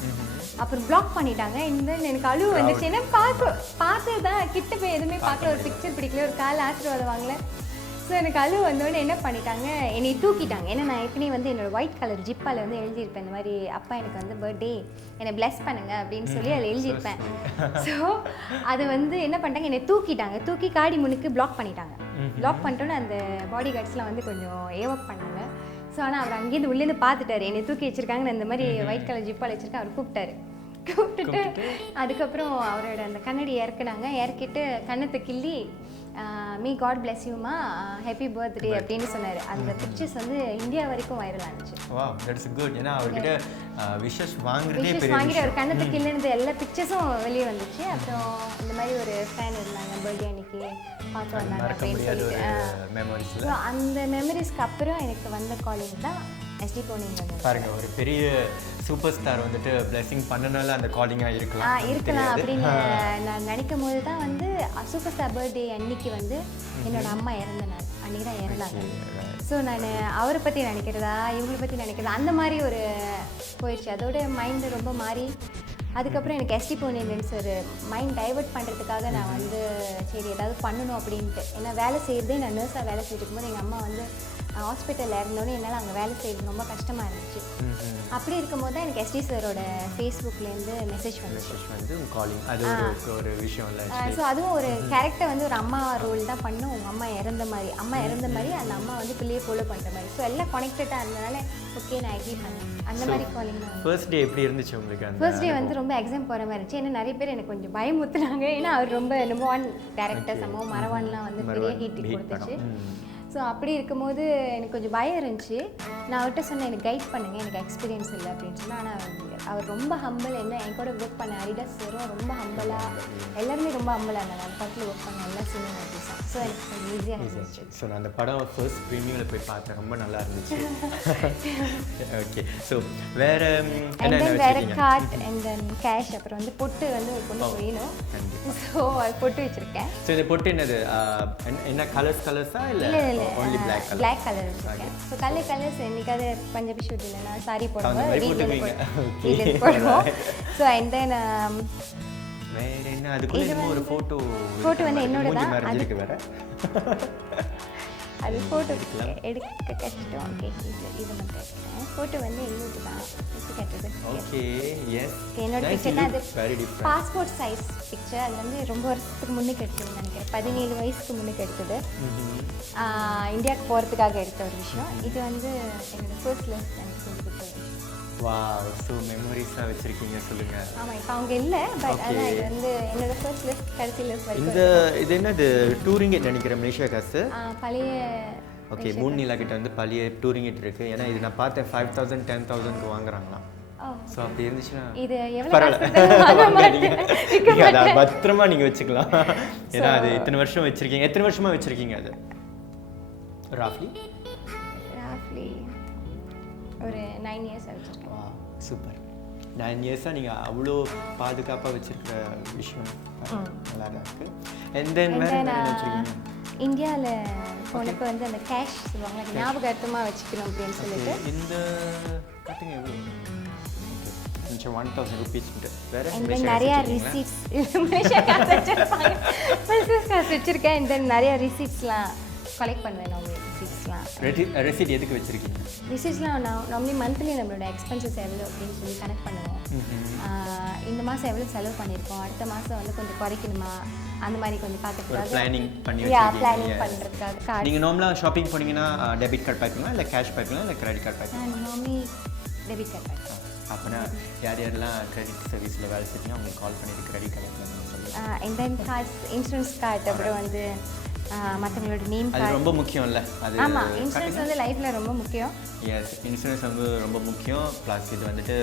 அப்புறம் பிளாக் பண்ணிட்டாங்க. இந்த எனக்கு அழுவு வந்துச்சு. ஏன்னா பார்த்து தான் கிட்ட போய் எதுவுமே பார்க்கல, ஒரு பிக்சர் பிடிக்கல, ஒரு கால் ஆசீர்வாதம் வாங்கல. ஸோ எனக்கு அழுவு வந்தோடனே என்ன பண்ணிட்டாங்க, என்னை தூக்கிட்டாங்க. ஏன்னா நான் எப்படியும் வந்து என்னோடய ஒயிட் கலர் ஜிப்பால் வந்து எழுதியிருப்பேன் இந்த மாதிரி அப்பா எனக்கு வந்து பர்த்டே என்னை பிளஸ் பண்ணுங்க அப்படின்னு சொல்லி அதில் எழுதியிருப்பேன். ஸோ அதை வந்து என்ன பண்ணிட்டாங்க, என்னை தூக்கிட்டாங்க. தூக்கி காடி முன்னுக்கு பிளாக் பண்ணிட்டாங்க. பிளாக் பண்ணிட்டோன்னே அந்த பாடி கார்ட்ஸ்லாம் வந்து கொஞ்சம் ஏவப் பண்ணாங்க. ஸோ ஆனால் அவர் அங்கேருந்து உள்ளேருந்து பார்த்துட்டாரு, என்னை தூக்கி வச்சிருக்காங்கன்னு அந்த மாதிரி ஒயிட் கலர் ஜிப்பால் வச்சுருக்கேன். அவர் கூப்பிட்டுட்டு அதுக்கப்புறம் அவரோட அந்த கண்ணாடி இறக்கிட்டு கண்ணத்தை கிள்ளி மீ காட் பிளெஸ் யூமா, ஹாப்பி பர்த்டே அப்படின்னு சொன்னார். அந்த பிக்சர்ஸ் வந்து இந்தியா வரைக்கும் வைரல் ஆனிச்சு. Wow, that's good. ஏன்னா அவர்கிட்ட விஷஸ் வாங்கிட்டு அவர் கண்ணத்தை கிள்ளினது எல்லா பிக்சர்ஸும் வெளியே வந்துச்சு. அப்புறம் இந்த மாதிரி ஒரு ஃபேன் இருந்தாங்க பர்த்டே அன்னைக்கு பார்த்து வந்தாங்க அப்படின்னு சொல்லிட்டு. ஸோ அந்த மெமரிஸ்க்கு அப்புறம் எனக்கு வந்த காலிங் தான் எஸ்டி போனிங். பாருங்க, ஒரு பெரிய சூப்பர் ஸ்டார் வந்துட்டு பிளெஸிங் பண்ணனால அந்த காலிங்காக இருக்கலாம் அப்படின்னு நான் நினைக்கும் போது தான் வந்து சூப்பர் ஸ்டார் பர்த்டே அன்னைக்கு வந்து என்னோட அம்மா இறந்த நாள் அன்றைக்கி தான் இறந்தாங்க. ஸோ நான் அவரை பற்றி நினைக்கிறதா இவங்களை பற்றி நினைக்கிறதா அந்த மாதிரி ஒரு போயிடுச்சு. அதோட மைண்டு ரொம்ப மாறி அதுக்கப்புறம் எனக்கு எஸ்டி போனியன் சார் மைண்ட் டைவர்ட் பண்ணுறதுக்காக நான் வந்து சரி ஏதாவது பண்ணணும் அப்படின்ட்டு. ஏன்னா வேலை செய்கிறதே நான் நர்ஸாக வேலை செய்யும் போது எங்கள் அம்மா வந்து ஹாஸ்பிட்டலில் இருந்தோன்னே என்னால் அங்கே வேலை செய்யறது ரொம்ப கஷ்டமாக இருந்துச்சு. அப்படி இருக்கும்போது தான் எனக்கு எஸ்டி சாரோட ஃபேஸ்புக்லேருந்து மெசேஜ் வந்துச்சு. ஒரு விஷயம் இல்லை. ஸோ அதுவும் ஒரு கேரக்டர் வந்து ஒரு அம்மா ரோல் தான் பண்ணும். உங்கள் அம்மா இறந்த மாதிரி அந்த அம்மா வந்து பிள்ளையை ஃபாலோ பண்ணுற மாதிரி. ஸோ எல்லாம் கனெக்டடாக இருந்தனால ஓகே நான் அக்ரி பண்ணேன். அந்த மாதிரி காலிங் தான். ஃபர்ஸ்ட் டே எப்படி இருந்துச்சு உங்களுக்கு? ஃபர்ஸ்ட் டே வந்து ரொம்ப எக்ஸாம் போகிற மாதிரி இருந்துச்சு. ஏன்னா நிறைய பேர் எனக்கு கொஞ்சம் பயமுத்துனாங்க. ஏன்னா அவர் ரொம்ப நம்பர் 1 டேரக்டர். சம்பவம் மரவான்லாம் வந்து பெரிய ஹீட் கொடுத்துச்சு. ஸோ அப்படி இருக்கும்போது எனக்கு கொஞ்சம் பயம் இருந்துச்சு. நான் அவர்கிட்ட சொன்னேன் எனக்கு கைட் பண்ணுங்கள், எனக்கு எக்ஸ்பீரியன்ஸ் இல்லை அப்படின்னு சொன்னால். ஆனால் அவர் ரொம்ப ஹம்பிள். என்ன என் கூட ஒர்க் பண்ண அரிடாஸ் சாரும் ரொம்ப ஹம்பிளாக, எல்லாருமே ரொம்ப ஹம்பிளாக இருந்தாங்க. அந்த படத்தில் ஒர்க் பண்ண எல்லா சீனியர் ஆர்டிஸ்டும். ஸோ எனக்கு கொஞ்சம் ஈஸியாக இருந்துச்சு. ஸோ நான் அந்த படம் ஃபர்ஸ்ட் ப்ரீமியரில் போய் பார்த்தேன், ரொம்ப நல்லா இருந்துச்சு. ஓகே, ஸோ வேறு கார்ட் அண்ட் தென் கேஷ், அப்புறம் வந்து பொட்டு வந்து ஒரு பொண்ணு வேணும். ஸோ அது பொட்டு வச்சுருக்கேன். ஸோ இந்த பொட்டு என்னது, என்ன கலர்ஸா இல்லை only black color? Black color வச்சிருக்கேன். ஸோ கலர்ஸ் என்னைக்காவது பஞ்சாபி ஷூட் இல்லைன்னா சாரி போடுவோம், வீட்டில் போடுவோம். ஸோ அண்ட் தென் வேற என்ன அதுக்குள்ள இன்னும் ஒரு ஃபோட்டோ வந்து என்னோட தான் அது வேற அது ஃபோட்டோ எடுக்க கஷ்டம். ஓகே இது மட்டும் எடுக்கிறேன். ஃபோட்டோ வந்து என்னோட தான் எடுத்து கட்டுறது. ஓகே எஸ் என்னோட பிக்சர் தான் அது பாஸ்போர்ட் சைஸ் பிக்சர். அது வந்து ரொம்ப வருஷத்துக்கு முன்னுக்கு எடுத்தது நினைக்கிறேன். 17 வயசுக்கு முன்னுக்கு எடுத்தது. இந்தியாவுக்கு போகிறதுக்காக எடுத்த ஒரு விஷயம். இது வந்து என்னோட ஃபர்ஸ்ட் லவ் எனக்கு செஞ்சு கொடுத்த ஒரு விஷயம். வாவ் ஸோ மெமரிஸாக வச்சுருக்கீங்க சொல்லுங்கள். ஆமாம் இப்போ அவங்க இல்லை பட் அதான் இது வந்து என்னோட ஃபர்ஸ்ட் லவ் கடைசி லவ். இந்த இது என்னது டூரிங்கெட் நினைக்கிறேன் மலேசியா காசு பழைய. ஓகே 3 நிலா கிட்ட வந்து பழைய டூரிங்கெட் இருக்குது. ஏன்னா இது நான் பார்த்தேன் 5,000 10,000க்கு வாங்குறாங்களாம். ஸோ அப்படி இருந்துச்சுன்னா இது பரவாயில்ல அதை பத்திரமா நீங்கள் வச்சுக்கலாம். ஏன்னா அது இத்தனை வருஷம் வச்சுருக்கீங்க. எத்தனை வருஷமாக வச்சுருக்கீங்க அது ராஃப்லி ஒரு 9 இயர்ஸ் வச்சுருக்கேன். சூப்பர் 9 இயர்ஸாக நீங்கள் அவ்வளோ பாதுகாப்பாக வச்சுருக்கிற விஷயம் நல்லா தான் இருக்குது. அண்ட் தென் வேறு என்ன வச்சுருக்கீங்க? இந்தியாவில் போனப்போ வந்து அந்த கேஷ் சொல்லுவாங்க ஞாபகார்த்தமாக வச்சுக்கணும் அப்படின்னு சொல்லிட்டு இந்த கட்டுங்க எவ்வளோ 1000 rupees வேறு நிறையா ரிசீட்ஸ் காசு வச்சுருக்கேன். அண்ட் தென் நிறையா ரிசீட்ஸ்லாம் கலெக்ட் பண்ணுவேன். நார்மலி ரெசிட் எதுக்கு வச்சுருக்கீங்க? ரிசீட்ஸ்லாம் நார்மலி மந்த்லி நம்மளோட எக்ஸ்பென்சஸ் எவ்வளோ அப்படின்னு சொல்லி கனெக்ட் பண்ணுவோம். இந்த மாதம் எவ்வளோ செலவு பண்ணியிருக்கோம், அடுத்த மாதம் வந்து கொஞ்சம் குறைக்கணுமா அந்த மாதிரி கொஞ்சம் பார்த்துக்கிறதுக்காக பிளானிங் பண்ணுறதுக்காக. நீங்கள் நார்மலாக ஷாப்பிங் போனீங்கன்னா டெபிட் கார்டு பார்ப்பீங்களா இல்லை கேஷ் பார்ப்பீங்களா இல்லை கிரெடிட் கார்டு பார்ப்பீங்களா? நார்மலி டெபிட் கார்டு பார்ப்பேன். அப்போனா யார் யாரெல்லாம் கிரெடிட் சர்வீஸில் வேலை செய்யணும் அவங்களுக்கு கால் பண்ணிட்டு கிரெடிட் கார்டு சொல்லுங்கள். And then cards insurance card அப்புறம் வந்து மற்றவங்களோட நேம் அது ரொம்ப முக்கியம் இல்லை? அது ஆமாம் இன்சூரன்ஸ் வந்து லைஃப்பில் ரொம்ப முக்கியம். எஸ் இன்சூரன்ஸ் வந்து ரொம்ப முக்கியம். ப்ளஸ் இது வந்துட்டு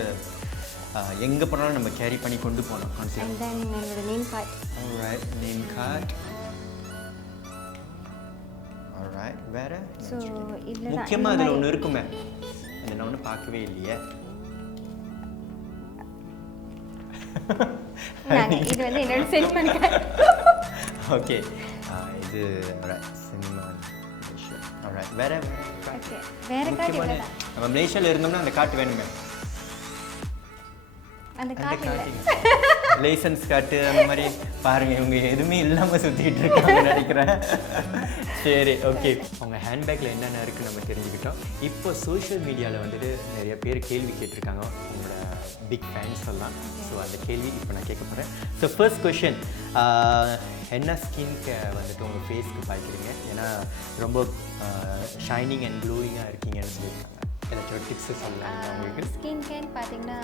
எங்கே போனாலும் நம்ம கேரி பண்ணி கொண்டு போகணும். அண்ட் தென் என்னோட name card. Alright name card. Alright வேறு ஸோ இதில் முக்கியமாக அதில் ஒன்று இருக்குமே அதை நான் ஒன்றும் பார்க்கவே இல்லையே. இது வந்து என்னோட சென்டிமெண்ட் கார்டு. ஓகே இது சினிமா வேறு கார்டு. நம்ம மலேசியாவில் இருந்தோம்னா அந்த கார்டு வேணுமே. அந்த கார்டு லைசன்ஸ் கார்டு அந்த மாதிரி பாருங்கள் இவங்க எதுவுமே இல்லாமல் சுற்றிக்கிட்டு இருக்காங்கன்னு நினைக்கிறேன். சரி ஓகே அவங்க ஹேண்ட்பேக்கில் என்னென்ன இருக்குன்னு நம்ம தெரிஞ்சுக்கிட்டோம். இப்போ சோஷியல் மீடியாவில் வந்துட்டு நிறைய பேர் கேள்வி கேட்டிருக்காங்க உங்களோட பிக் ஃபேன்ஸ் எல்லாம். ஸோ அந்த கேள்வி இப்போ நான் கேட்க போகிறேன். ஸோ ஃபர்ஸ்ட் கொஷின் என்ன ஸ்கின்க்கு வந்துட்டு உங்கள் ஃபேஸ்க்கு பார்க்குறீங்க? ஏன்னா ரொம்ப ஷைனிங் அண்ட் க்ளோயிங்காக இருக்கீங்கன்னு சொல்லியிருக்காங்க. ஏதாச்சும் டிப்ஸு சொல்லலாம் உங்களுக்கு? ஸ்கின் கேர்னு பார்த்தீங்கன்னா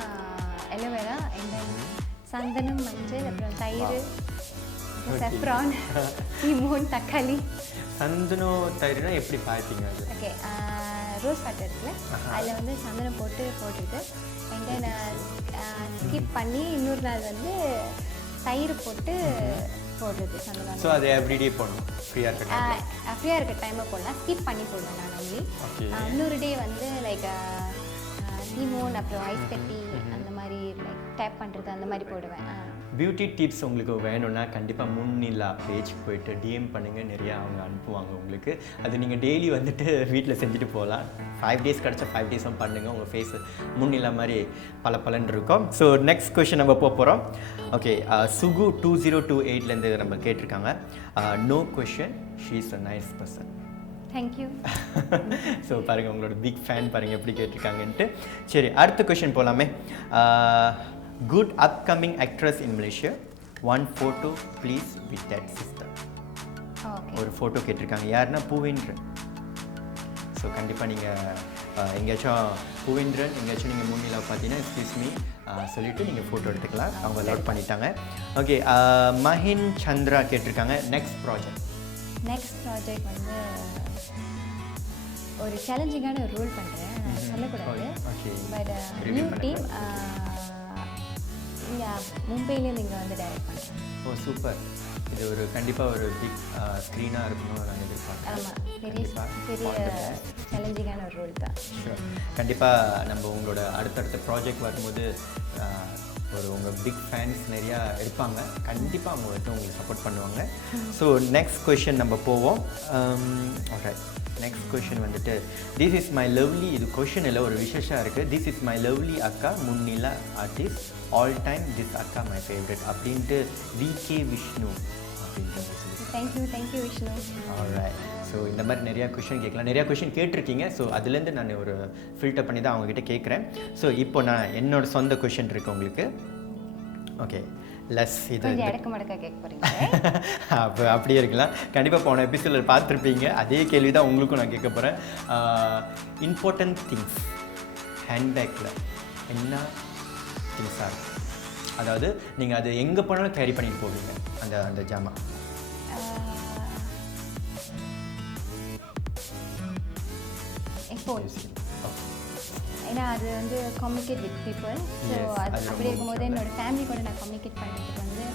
எலோவேரா அண்ட் சந்தனம் மஞ்சள் அப்புறம் தயிர் செஃப்ரான் லிமோன் தக்காளி. சந்தனம் தயிர்னா எப்படி பார்ப்பீங்க அது? ஓகே ரோஸ் வாட்டர் இருக்குல்ல அதில் வந்து சந்தனம் போட்டுட்டு அண்ட் தென் ஸ்கிப் பண்ணி இன்னொரு நாள் வந்து தயிர் போட்டு போடுறது சந்தனம். ஸோ அது எவ்ரிடே போடணும் ஃப்ரீயாக இருக்க டைமில் போடலாம். ஸ்கிப் பண்ணி போடுவேன் நான் ஒன்லி. இன்னொரு டே வந்து லைக் லிமோன் அப்புறம் ஐஸ் கட்டி அந்த மாதிரி லைக் டேப் பண்ணுறது அந்த மாதிரி போடுவேன். பியூட்டி டிப்ஸ் உங்களுக்கு வேணும்னா கண்டிப்பாக முன்னிலா பேஜ்க்கு போய்ட்டு டிஎம் பண்ணுங்கள். நிறையா அவங்க அனுப்புவாங்க உங்களுக்கு. அது நீங்கள் டெய்லி வந்துட்டு வீட்டில் செஞ்சுட்டு போகலாம். 5 days கிடச்சா 5 days பண்ணுங்கள். உங்கள் ஃபேஸ் முன்னிலா மாதிரி பலன்னு இருக்கும். ஸோ நெக்ஸ்ட் கொஷின் நம்ம போகிறோம். ஓகே சுகு 2028லேருந்து நம்ம கேட்டிருக்காங்க. No question she is a nice person. Thank you. So பாருங்கள் உங்களோட பிக் ஃபேன் பாருங்கள் எப்படி கேட்டிருக்காங்கன்ட்டு. சரி அடுத்த கொஷின் போகலாமே. Good upcoming actress in Malaysia, 1 photo please with that sister. ஒரு ஃபோட்டோ கேட்டிருக்காங்க. யாருன்னா பூவேந்திரன். ஸோ கண்டிப்பாக நீங்கள் எங்கேயாச்சும் பூவேந்திரன் எங்கேயாச்சும் நீங்கள் முன்னிலா பார்த்தீங்கன்னா எக்ஸ்கியூஸ் மீ சொல்லிவிட்டு நீங்கள் ஃபோட்டோ எடுத்துக்கலாம். அவங்க அலோட் பண்ணிட்டாங்க. ஓகே மஹின் சந்திரா கேட்டிருக்காங்க. நெக்ஸ்ட் ப்ராஜெக்ட் வந்து ஒரு சேலஞ்சிங்கான ஒரு ரோல் பண்ணுறேன். சொல்லக்கூடாது பட் நியூ டீம் இங்கே மும்பையிலேருந்து இங்கே வந்து டைரக்ட் பண்ணுறேன். ஓ சூப்பர். இது ஒரு கண்டிப்பாக ஒரு பிக் ஸ்க்ரீனாக இருக்கணும்னு நான் எதிர்பார்க்குறேன். ஆமாம் பெரிய சேலஞ்சிங்கான ஒரு ரோல் தான். ஷூர் கண்டிப்பாக நம்ம உங்களோட அடுத்தடுத்த ப்ராஜெக்ட் வரும்போது உங்கள் பிக் ஃபேன்ஸ் நிறையா இருப்பாங்க. கண்டிப்பாக அவங்க வந்து உங்களுக்கு சப்போர்ட் பண்ணுவாங்க. ஸோ நெக்ஸ்ட் கொஷின் நம்ம போவோம். ஓகே நெக்ஸ்ட் கொஷின் வந்துட்டு திஸ் இஸ் மை லவ்லி. இது கொஷின் இல்லை ஒரு விசேஷம் இருக்குது. திஸ் இஸ் மை லவ்லி அக்கா முன்னிலா ஆர்டிஸ்ட் ஆல் டைம் திஸ் அக்கா மை ஃபேவரட் அப்படின்ட்டு விகே விஷ்ணு அப்படின்ட்டு சொல்லி. தேங்க்யூ விஷ்ணு. ஆல்ரைட். ஸோ இந்த மாதிரி நிறையா கொஷின் கேட்கலாம், நிறையா கொஷின் கேட்டிருக்கீங்க. ஸோ அதுலேருந்து நான் ஒரு ஃபில்டர் பண்ணி தான் அவங்ககிட்ட கேட்குறேன். ஸோ இப்போ நான் என்னோட சொந்த கொஷின் இருக்குது உங்களுக்கு. ஓகே, லெஸ் இது அடக்க கேட்க போகிறீங்க. அப்போ அப்படியே இருக்கலாம். கண்டிப்பாக போன எபிசோடில் பார்த்துருப்பீங்க, அதே கேள்வி தான் உங்களுக்கும் நான் கேட்க போகிறேன். இம்பார்ட்டன்ட் திங்ஸ் ஹேண்ட்பேக்கில் என்ன திங்ஸாக இருக்கும்? அதாவது நீங்கள் அது எங்கே போனாலும் கேரி பண்ணிட்டு போவீங்க அந்த ஜாமான். ஏன்னா அது வந்து கம்யூனிகேட் வித் பீப்புள். ஸோ அது அப்படி இருக்கும்போது என்னோட ஃபேமிலி கூட நான் கம்யூனிகேட் பண்ணுறதுக்கு வந்து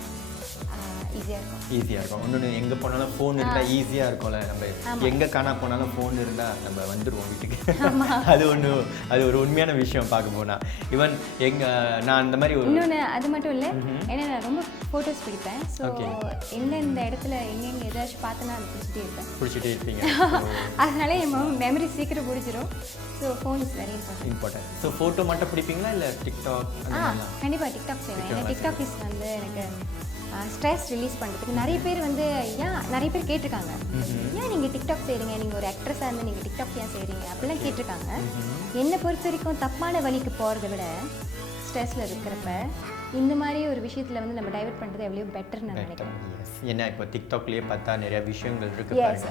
ஈஸியாக இருக்கும். இன்னொன்று எங்கே போனாலும் ஃபோன் இருந்தால் ஈஸியாக இருக்கும்ல. நம்ம எங்கே காணா போனாலும் ஃபோன் இருந்தால் நம்ம வந்துடுவோம் வீட்டுக்கு. அது ஒரு உண்மையான விஷயம் பார்க்க போனால். ஈவன் நான் அந்த மாதிரி இன்னொன்று அது மட்டும் இல்லை, ஏன்னா நான் ரொம்ப ஃபோட்டோஸ் பிடிப்பேன். ஸோ எந்தெந்த இடத்துல எங்கெங்கே ஏதாச்சும் பார்த்தனா அதை பிடிச்சிட்டே இருப்பீங்க. அதனால என் மெமரி சீக்கிரம் பிடிச்சிரும். So phone is very important. So photo மட்டும் பிடிப்பீங்களா இல்லை டிக்டாக்? கண்டிப்பாக டிக்டாக் செய்வேன். ஏன்னா டிக்டாக் இஸ் வந்து எனக்கு ஸ்ட்ரெஸ் ரிலீஸ் பண்ணுறதுக்கு. நிறைய பேர் வந்து நிறைய பேர் கேட்டிருக்காங்க, ஏன் நீங்கள் டிக்டாக் செய்கிறீங்க, நீங்கள் ஒரு ஆக்ட்ரஸாக இருந்து நீங்கள் டிக்டாக் ஏன் செய்கிறீங்க அப்படிலாம் கேட்டிருக்காங்க. என்னை பொறுத்த வரைக்கும் தப்பான வழிக்கு போகிறத விட ஸ்ட்ரெஸ்ஸில் இருக்கிறப்ப இந்த மாதிரி ஒரு விஷயத்தில் வந்து நம்ம டைவர்ட் பண்ணுறது எவ்வளோ பெட்டர்னு நான் நினைக்கிறேன். ஏன்னா இப்போ டிக்டாக்லேயே பார்த்தா நிறைய விஷயங்கள் இருக்குது. எஸ்,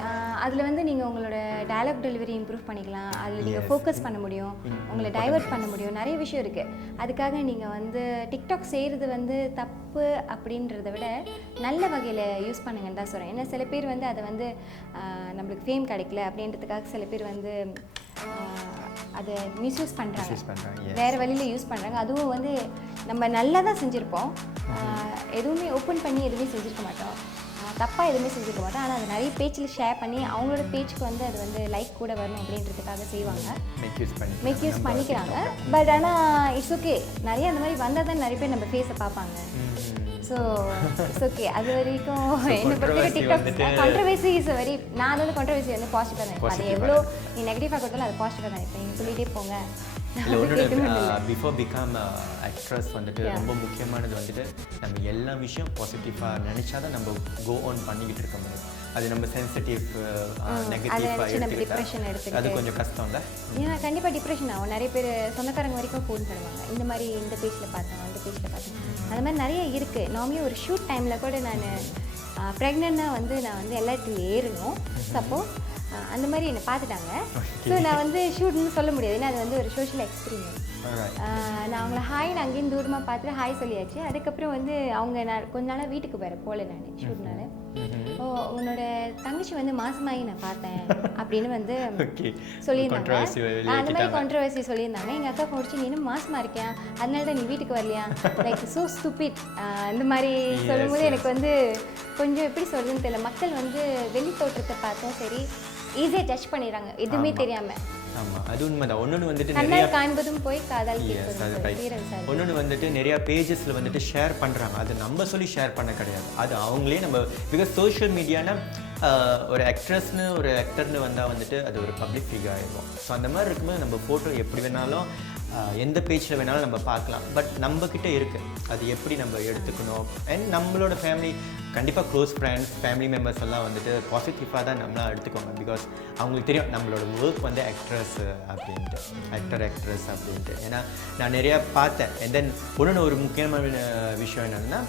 அதில் வந்து நீங்கள் உங்களோட டயலாக் டெலிவரி இம்ப்ரூவ் பண்ணிக்கலாம், அதில் நீங்கள் ஃபோக்கஸ் பண்ண முடியும், உங்களை டைவர்ட் பண்ண முடியும், நிறைய விஷயம் இருக்குது. அதுக்காக நீங்கள் வந்து டிக்டாக் செய்கிறது வந்து தப்பு அப்படின்றத விட நல்ல வகையில் யூஸ் பண்ணுங்கன்னு தான் சொல்கிறேன். ஏன்னா சில பேர் வந்து அதை வந்து நம்மளுக்கு ஃபேம் கிடைக்கல அப்படின்றதுக்காக சில பேர் வந்து அதை மிஸ்யூஸ் பண்ணுறாங்க, வேறு வழியில் யூஸ் பண்ணுறாங்க. அதுவும் வந்து நம்ம நல்லா தான் செஞ்சுருப்போம், எதுவுமே ஓப்பன் பண்ணி எதுவுமே செஞ்சுருக்க மாட்டோம், தப்பாக எதுவுமே செஞ்சுருக்க மாட்டோம். ஆனால் அது நிறைய பேஜில் ஷேர் பண்ணி அவங்களோட பேஜுக்கு வந்து அது வந்து லைக் கூட வரணும் அப்படின்றதுக்காக செய்வாங்க, மேக் யூஸ் பண்ணிக்கிறாங்க. பட் ஆனால் இட்ஸ் ஓகே, நிறைய அந்த மாதிரி வந்தால் தான் நிறைய பேர் நம்ம ஃபேஸை பார்ப்பாங்க. So it's okay. அது வரைக்கும் என்னை பொறுத்த டிக்டாக் கான்ட்ரவர்சி இஸ் வெரி, நான் வந்து கான்ட்ரவர்சி வந்து பாசிட்டிவாக தான். அது எவ்வளோ நீ நெகட்டிவாக கொடுத்தாலும் அது பாசிட்டிவாக தான். இப்போ நீங்கள் சொல்லிகிட்டே போங்க. பிஃபோர் பிகம் ஆக்ட்ரஸ் வந்துட்டு ரொம்ப முக்கியமானது வந்துட்டு நம்ம எல்லா விஷயம் பாசிட்டிவாக நினச்சா தான் நம்ம கோ ஆன் பண்ணிக்கிட்டு இருக்க முடியும். அது நம்ம சென்சிட்டிவ் டிப்ரெஷன் எடுத்து அது கொஞ்சம் கஷ்டம் இல்லை. ஏன்னா கண்டிப்பாக டிப்ரெஷன் ஆகும். நிறைய பேர் சொந்தக்காரங்க வரைக்கும் ஃபோன் பண்ணுவாங்க, இந்த மாதிரி இந்த பேஜில் பார்த்தேன் அந்த பேஜில் பார்த்தேன், அந்த மாதிரி நிறைய இருக்குது. நார்மலி ஒரு ஷூட் டைமில் கூட நான் ப்ரெக்னெண்ட்டாக வந்து நான் வந்து எல்லாத்துலையும் ஏறணும். சப்போஸ் அந்த மாதிரி என்னை பார்த்துட்டாங்க. ஸோ நான் வந்து ஷூட்னு சொல்ல முடியாது, ஏன்னா அது வந்து ஒரு சோஷியல் எக்ஸ்பீரியன்ஸ். நான் அவங்கள ஹாய்னு அங்கேயும் தூரமாக பார்த்துட்டு ஹாய் சொல்லியாச்சு. அதுக்கப்புறம் வந்து அவங்க நான் கொஞ்ச நாளாக வீட்டுக்கு போகல நான் ஷூட்னால. ஓ உன்னோட தங்கச்சி வந்து மாசமாகி நான் பார்த்தேன் அப்படின்னு வந்து சொல்லியிருந்தாங்க. அந்த மாதிரி கான்ட்ரவர்சி சொல்லியிருந்தாங்க. எங்கள் அக்கா முடிச்சு நீ இன்னும் மாசமாக இருக்கியா, அதனால தான் நீ வீட்டுக்கு வரலையா, லைக் ஸோ ஸ்டூபிட் இந்த மாதிரி சொல்லும்போது எனக்கு வந்து கொஞ்சம் எப்படி சொல்றதுன்னு தெரியல. மக்கள் வந்து வெளி தோற்றத்தை பார்த்தும் சரி ஈஸியாக ஜட்ஜ் பண்ணிடுறாங்க எதுவுமே தெரியாமல். ஆமாம், அது உண்மைதான். ஒன்று வந்துட்டு நிறைய காண்பதும் போய் காதால் கேட்பதும். ஒன்று வந்துட்டு நிறையா பேஜஸில் வந்துட்டு ஷேர் பண்ணுறாங்க, அது நம்ம சொல்லி ஷேர் பண்ண கிடையாது, அது அவங்களே நம்ம பிகாஸ் சோஷியல் மீடியானா ஒரு ஆக்ட்ரஸ்னு ஒரு ஆக்டர்னு வந்தால் வந்துட்டு அது ஒரு பப்ளிக் ஃபிகர் ஆகிடும். ஸோ அந்த மாதிரி இருக்கும்போது நம்ம ஃபோட்டோ எப்படி வேணாலும் எந்த பேஜில் வேணாலும் நம்ம பார்க்கலாம். பட் நம்மக்கிட்ட இருக்குது அது எப்படி நம்ம எடுத்துக்கணும். அண்ட் நம்மளோட ஃபேமிலி கண்டிப்பாக க்ளோஸ் ஃப்ரெண்ட்ஸ் ஃபேமிலி மெம்பர்ஸ் எல்லாம் வந்துட்டு பாசிட்டிவாக தான் நம்மளாம் எடுத்துக்கோங்க. பிகாஸ் அவங்களுக்கு தெரியும் நம்மளோட ஒர்க் வந்து ஆக்ட்ரஸ் அப்படின்ட்டு, ஆக்ட்ரஸ் அப்படின்ட்டு. ஏன்னா நான் நிறையா பார்த்தேன். அண்ட் தென் ஒரு முக்கியமான விஷயம் என்னென்னா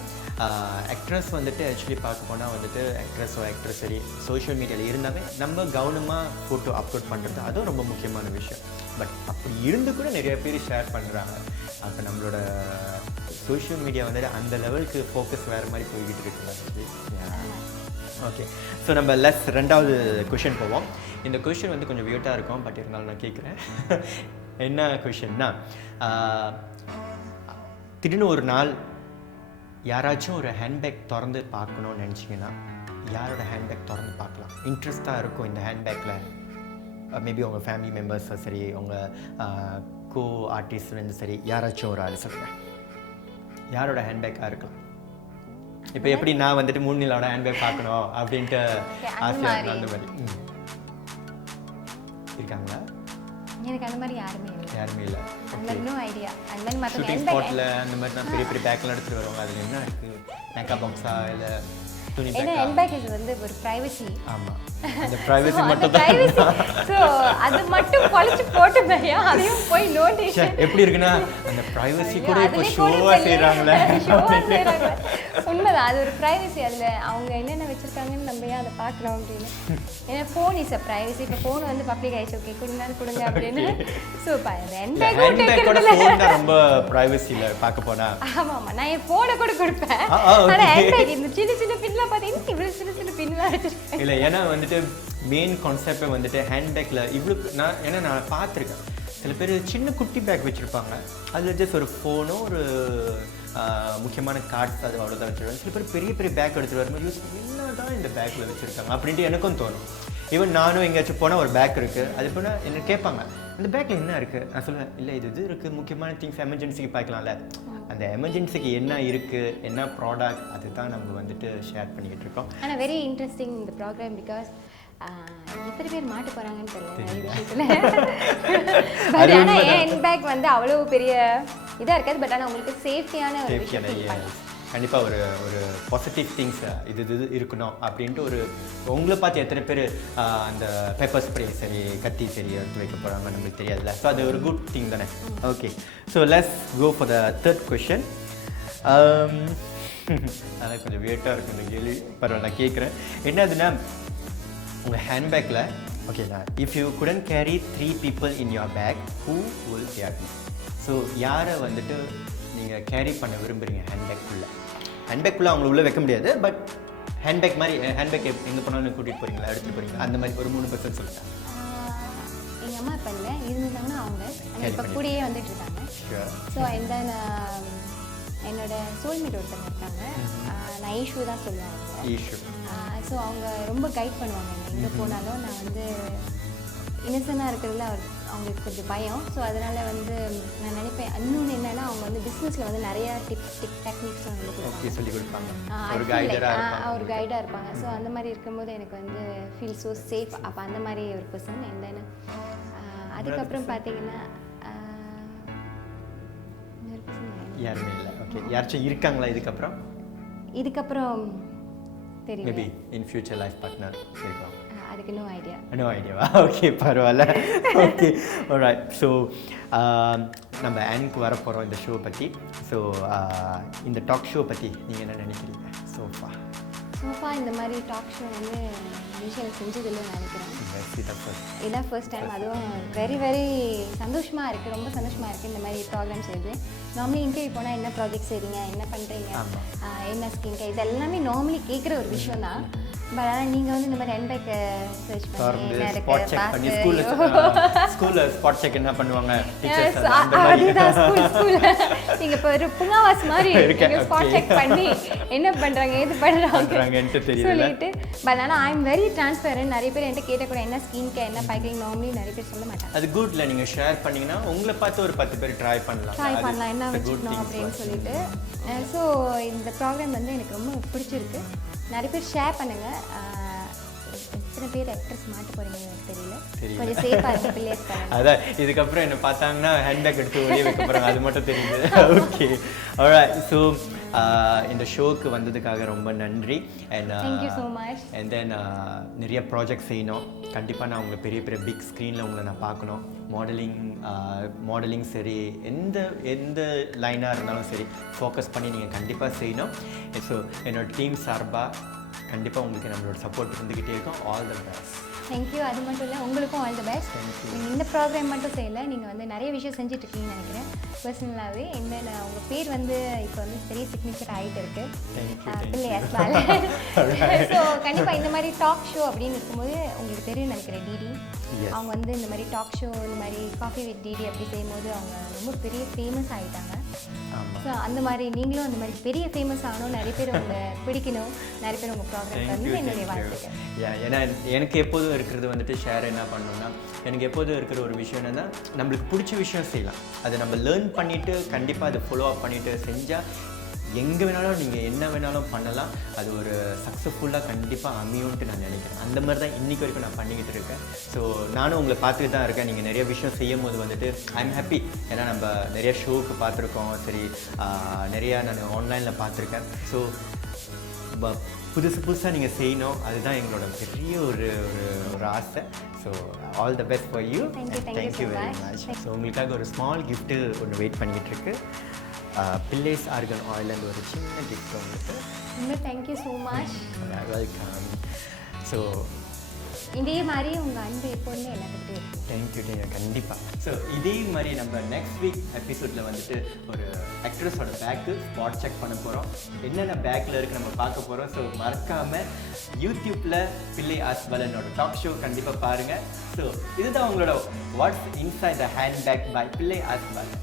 ஆக்ட்ரஸ் வந்துட்டு ஆக்சுவலி பார்க்க போனால் வந்துட்டு ஆக்ட்ரஸ் சரி சோஷியல் மீடியாவில் இருந்தாவே நம்ம கவனமாக ஃபோட்டோ அப்லோட் பண்ணுறது அதுவும் ரொம்ப முக்கியமான விஷயம். பட் அப்படி இருந்து கூட நிறைய பேர் ஷேர் பண்ணுறாங்க. அப்போ நம்மளோட சோஷியல் மீடியா வந்துட்டு அந்த லெவலுக்கு ஃபோக்கஸ் வேறு மாதிரி போய்கிட்டு இருக்குங்க. ஓகே, ஸோ நம்ம ரெண்டாவது கொஷின் போவோம். இந்த கொஷின் வந்து கொஞ்சம் வியர்ட்டாக இருக்கும், பட் இருந்தாலும் நான் கேட்குறேன். என்ன கொஷின்னா, திடீர்னு ஒரு நாள் யாராச்சும் ஒரு ஹேண்ட்பேக் திறந்து பார்க்கணுன்னு நினச்சிங்கன்னா யாரோட ஹேண்ட்பேக் திறந்து பார்க்கலாம்? இன்ட்ரெஸ்ட்டாக இருக்கும் இந்த ஹேண்ட்பேக்கில். மேபி உங்கள் ஃபேமிலி மெம்பர்ஸும் சரி, உங்கள் கோ ஆர்டிஸ்ட்லேருந்து சரி, யாராச்சும் ஒரு ஆள் சொல்லுங்கள், யாரோட ஹேண்ட்பேக்காக இருக்கலாம்? இப்போ எப்படி நான் வந்துட்டு மூணிலோட ஹேண்ட்பேக் பார்க்கணும் அப்படின்ட்டு ஆசையாக அந்த மாதிரி இருக்காங்களா? எனக்கு அந்த மாதிரி யாருமே இல்லை. அந்த இல்லை. மாதிரி நோ ஐடியா. அந்த மாதிரி மற்ற ஷூட்டிங் ஸ்பாட்டில் அந்த மாதிரி தான் பெரிய பெரிய பேக்கெலாம் எடுத்துகிட்டு வருவாங்க. அதில் என்ன இருக்குது, மேக்கப் பாக்ஸா இல்லை துணி ஏன்னா ஹேண்ட்பேக் இது வந்து ஒரு ப்ரைவசி. ஆமாம், அந்த ப்ரைவசி மட்டும் தான். ஸோ அது மட்டும் பொழிச்சு போட்டுமையா அதையும் போய் நோட்டீஷன் எப்படி இருக்குன்னா அந்த ப்ரைவசி கூட இப்போ ஷோவாக செய்கிறாங்களே. உண்மைதான், அது ஒரு ப்ரைவசி. அதில் அவங்க என்னென்ன வச்சுருக்காங்கன்னு நம்ம ஏன் அதை பார்க்குறோம் அப்படின்னு. ஏன்னா ஃபோன் இஸ் அ ப்ரைவசி. இப்போ ஃபோன் வந்து பப்ளிக் ஆயிடுச்சு, ஓகே கொடுங்க அப்படின்னு. ஸோ ஹேண்ட்பேக்கோட ஃபோன் தான் ரொம்ப ப்ரைவசியில் பார்க்க போனால். ஆமாம், நான் என் ஃபோனை கூட கொடுப்பேன். ஆனால் ஹேண்ட்பேக் இந்த சின்ன சின்ன பின்லாம் பார்த்தீங்கன்னா இவ்வளோ சின்ன சின்ன பின்லாம் வச்சுருக்கேன். இல்லை, ஏன்னா வந்துட்டு மெயின் கான்செப்டே வந்துட்டு ஹேண்ட்பேக்கில் இவ்வளோ நான் பார்த்துருக்கேன். சில பேர் சின்ன குட்டி பேக் வச்சுருப்பாங்க, அதில் ஜஸ்ட் ஒரு ஃபோனோ ஒரு முக்கியமான கார்ட்ஸ் அது அவ்வளோதான் வச்சுருவாங்க. சில பேர் பெரிய பெரிய பேக் எடுத்துகிட்டு வரும்போது யூஸ் என்ன தான் இந்த பேக்கில் வச்சுருக்காங்க அப்படின்ட்டு எனக்கும் தோணும். ஈவன் நானும் எங்கேயாச்சும் போனால் ஒரு பேக் இருக்குது, அது போனால் என்ன கேட்பாங்க அந்த பேக்கில் என்ன இருக்குது. நான் சொல்லுவேன் இல்லை இது இருக்குது, முக்கியமான திங்ஸ் எமர்ஜென்சிக்கு பார்க்கலாம்ல. அந்த எமர்ஜென்சிக்கு என்ன இருக்குது, என்ன ப்ராடக்ட், அதுதான் நம்ம வந்துட்டு ஷேர் பண்ணிக்கிட்டு இருக்கோம். ஆனால் வெரி இன்ட்ரெஸ்டிங் இந்த ப்ரோக்ராம். பிகாஸ் எத்தனை பேர் மாட்ட போகிறாங்கன்னு தெரியல விஷயத்தில். பட் ஆனால் ஹேண்ட்பேக் வந்து அவ்வளோ பெரிய இதாக இருக்காது. பட் ஆனால் உங்களுக்கு சேஃப்டியான ஒரு விஷயம். கண்டிப்பாக ஒரு பாசிட்டிவ் திங்ஸ் இது இருக்கணும் அப்படின்ட்டு ஒரு உங்களை பார்த்து எத்தனை பேர் அந்த பேப்பர் ஸ்ப்ரே சரி கத்தி சரி எடுத்து வைக்க போகிறாங்க நம்மளுக்கு தெரியாதுல்ல. ஸோ அது ஒரு குட் திங் தானே. Okay, so let's go for the third question. அதான் கொஞ்சம் வெயிட்டாக இருக்கும் இந்த கேள்வி, பரவாயில்ல நான் கேட்குறேன். என்னதுன்னா உங்கள் ஹேண்ட்பேக்கில் ஓகேண்ணா, if you couldn't carry 3 people in your bag, who will carry? So யாரை வந்துட்டு நீங்கள் கேரி பண்ண விரும்புகிறீங்க ஹேண்ட்பேக்குள்ளே அவங்கள உள்ளே வைக்க முடியாது, பட் ஹேண்ட்பேக் மாதிரி ஹேண்ட்பேக் எங்கே போனாலும் கூட்டிகிட்டு போகிறீங்களா, எடுத்துகிட்டு போகிறீங்களா, அந்த மாதிரி ஒரு 3% சொல்லிட்டாங்க. எங்கள் அம்மா இப்போ இல்லை, இருந்துட்டாங்கன்னா அவங்க இப்போ கூடயே வந்துட்டு இருக்காங்க. ஸோ இந்த என்னோட சோல்மேட் ஒருத்தவங்க இருக்காங்க, நான் ஈஷு தான் சொல்லுவாங்க. ஸோ அவங்க ரொம்ப கைட் பண்ணுவாங்க என்ன எங்கே போனாலும். நான் வந்து இன்னசென்ட்டாக இருக்கிறதுல அவங்களுக்கு கொஞ்சம் பயம். ஸோ அதனால் வந்து நான் நினைப்பேன். இன்னொன்று என்னென்னா அவங்க வந்து பிஸ்னஸில் வந்து நிறையா டிப்ஸ் டெக்னிக்ஸ் வந்து சொல்லி கொடுப்பாங்க, ஒரு கைடாக இருப்பாங்க. ஸோ அந்த மாதிரி இருக்கும்போது எனக்கு வந்து ஃபீல் ஸோ சேஃப். அப்போ அந்த மாதிரி ஒரு பர்சன். என்னென்னு அதுக்கப்புறம் பார்த்தீங்கன்னா யாருமே இல்லை. ஓகே, யாராச்சும் இருக்காங்களா இதுக்கப்புறம் தெரியும், maybe in future life partner இருக்கலாம். அதுக்கு நோ ஐடியாவா? ஓகே, பரவாயில்ல. Okay, alright. ஸோ நம்ம ஆனுக்கு வர போகிறோம் இந்த ஷோ பற்றி. ஸோ இந்த டாக் ஷோ பற்றி நீங்கள் என்ன நினைக்கிறீங்க? சோஃபா இந்த மாதிரி டாக் ஷோ வந்து விஷயம் செஞ்சதில்லை நினைக்கிறேன். இதான் ஃபர்ஸ்ட் டைம். அதுவும் வெரி வெரி சந்தோஷமாக இருக்குது, ரொம்ப சந்தோஷமாக இருக்குது இந்த மாதிரி ப்ரோக்ராம் செய்யுது. நார்மலி இன்டர்வியூ போனால் என்ன ப்ராஜெக்ட் செய்கிறீங்க, என்ன பண்ணுறீங்க, என்ன ஸ்கின் கேர், இது எல்லாமே நார்மலி கேட்குற ஒரு விஷயம் தான். பட் ஆனால் நீங்கள் வந்து இந்த மாதிரி ஹேண்ட்பேக் சர்ச் பண்ணி என்ன இருக்குது ஸ்கூலில் ஸ்பாட் செக் என்ன பண்ணுவாங்க அதுதான் ஸ்கூல் நீங்கள் இப்போ ஒரு புங்காவாஸ் மாதிரி ஸ்பாட் செக் பண்ணி என்ன பண்ணுறாங்க எது பண்ணுறாங்கன்ட்டு சொல்லிட்டு. பட் ஆனால் ஐ எம் வெரி டிரான்ஸ்பரண்ட். நிறைய பேர் என்கிட்ட கேட்ட கூட என்ன ஸ்கின் கேர் என்ன பார்க்குறீங்க நார்மலி நிறைய பேர் சொல்ல மாட்டாங்க. அது குட்ல நீங்கள் ஷேர் பண்ணிங்கன்னா உங்களை பார்த்து ஒரு 10 பேர் ட்ரை பண்ணலாம் என்ன வச்சுக்கணும் அப்படின்னு சொல்லிட்டு. ஸோ இந்த ப்ரோக்ராம் வந்து எனக்கு ரொம்ப பிடிச்சிருக்கு. நிறைய பேர் ஷேர் பண்ணுங்கள். எத்தனை பேர் ஆக்ட்ரஸ் மாட்ட போகிறீங்க எனக்கு தெரியல, கொஞ்சம் சேஃபாக இருக்கும் பிள்ளைஸ். அதான் இதுக்கப்புறம் என்ன பார்த்தாங்கன்னா ஹேண்ட்பேக் எடுத்து வெளியே வைக்க போகிறாங்க, அது மட்டும் தெரியுது. Okay, alright. ஸோ இந்த ஷோக்கு வந்ததுக்காக ரொம்ப நன்றி. And thank you so much. And then நிறைய ப்ராஜெக்ட் செய்யணும். கண்டிப்பாக நான் உங்களை பெரிய பெரிய பிக் ஸ்க்ரீனில் உங்களை நான் பார்க்கணும். மாடலிங் சரி, எந்த லைனாக இருந்தாலும் சரி ஃபோக்கஸ் பண்ணி நீங்கள் கண்டிப்பாக செய்யணும். ஸோ என்னோட டீம் சார்பாக கண்டிப்பாக உங்களுக்கு நம்மளோட சப்போர்ட் இருந்துக்கிட்டே இருக்கும். All the best. தேங்க்யூ. அது மட்டும் இல்லை, உங்களுக்கும் ஆல் த பெஸ்ட். நீங்கள் இந்த ப்ரோக்ராம் மட்டும் செய்யலை, நீங்கள் வந்து நிறைய விஷயம் செஞ்சுட்ருக்கீங்கன்னு நினைக்கிறேன் பர்சனலாகவே. என்னென்ன உங்கள் பேர் வந்து இப்போ வந்து பெரிய சிக்னேச்சர் ஆகிட்டு இருக்குது, பிள்ளை அஸ்பாலன். ஸோ கண்டிப்பாக இந்த மாதிரி டாக் ஷோ அப்படின்னு இருக்கும்போது உங்களுக்கு தெரியும் நினைக்கிறேன் டிடி. அவங்க வந்து இந்த மாதிரி டாக் ஷோ இந்த மாதிரி காஃபி வித் டிடி அப்படி செய்யும்போது அவங்க ரொம்ப பெரிய ஃபேமஸ் ஆகிட்டாங்க. ஸோ அந்த மாதிரி நீங்களும் அந்த மாதிரி பெரிய ஃபேமஸ் ஆகணும், நிறைய பேர் உங்களை பிடிக்கணும், நிறைய பேர் உங்கள் ப்ரோக்ராம் பண்ணணும் என்னுடைய வாழ்த்துக்கள். ஏன்னா எனக்கு எப்போதும் இருக்கிறது வந்துட்டு ஷேர் என்ன பண்ணணும்னா, எனக்கு எப்போதும் இருக்கிற ஒரு விஷயம் என்னன்னா நம்மளுக்கு பிடிச்ச விஷயம் செய்யலாம். அதை நம்ம லேர்ன் பண்ணிவிட்டு கண்டிப்பாக அதை ஃபாலோ அப் பண்ணிவிட்டு செஞ்சால் எங்கே வேணாலும் நீங்கள் என்ன வேணாலும் பண்ணலாம், அது ஒரு சக்ஸஸ்ஃபுல்லாக கண்டிப்பாக அமையும்ன்ட்டு நான் நினைக்கிறேன். அந்த மாதிரி தான் இன்றைக்கி வரைக்கும் நான் பண்ணிக்கிட்டு இருக்கேன். ஸோ நானும் உங்களை பார்த்துட்டு தான் இருக்கேன். நீங்கள் நிறைய விஷயம் செய்யும் போது வந்துட்டு ஐ எம் ஹாப்பி. ஏன்னா நம்ம நிறைய ஷோவுக்கு பார்த்துருக்கோம், சரி நிறையா நான் ஆன்லைனில் பார்த்துருக்கேன். ஸோ புதுசாக நீங்கள் செய்யணும், அதுதான் எங்களோட பெரிய ஒரு ஒரு ஆசை. So all the best for you. Thank you very much. So உங்களுக்காக ஒரு ஸ்மால் கிஃப்ட்டு ஒன்று வெயிட் பண்ணிக்கிட்டு இருக்கு. பில்லேஸ் ஆர்கன் ஆயிலேருந்து ஒரு சின்ன கிஃப்ட் வந்துட்டு. Thank you so much. Welcome. So இதே மாதிரி உங்கள் அன்பு எப்போதுமே எல்லாத்துக்கிட்டே இருக்கும். தேங்க்யூ கண்டிப்பாக. ஸோ இதே மாதிரி நம்ம நெக்ஸ்ட் வீக் எபிசோடில் வந்துட்டு ஒரு ஆக்ட்ரஸோட பேக்கு ஸ்பாட் செக் பண்ண போகிறோம். என்னென்ன பேக்கில் இருக்குது நம்ம பார்க்க போகிறோம். ஸோ மறக்காமல் யூடியூப்பில் பிள்ளை ஆஸ்பலனோட டாக் ஷோ கண்டிப்பாக பாருங்கள். ஸோ இதுதான் உங்களோட வாட்ஸ் இன்சைட் த ஹேண்ட்பேக் பை பிள்ளை ஆஸ்பலன்.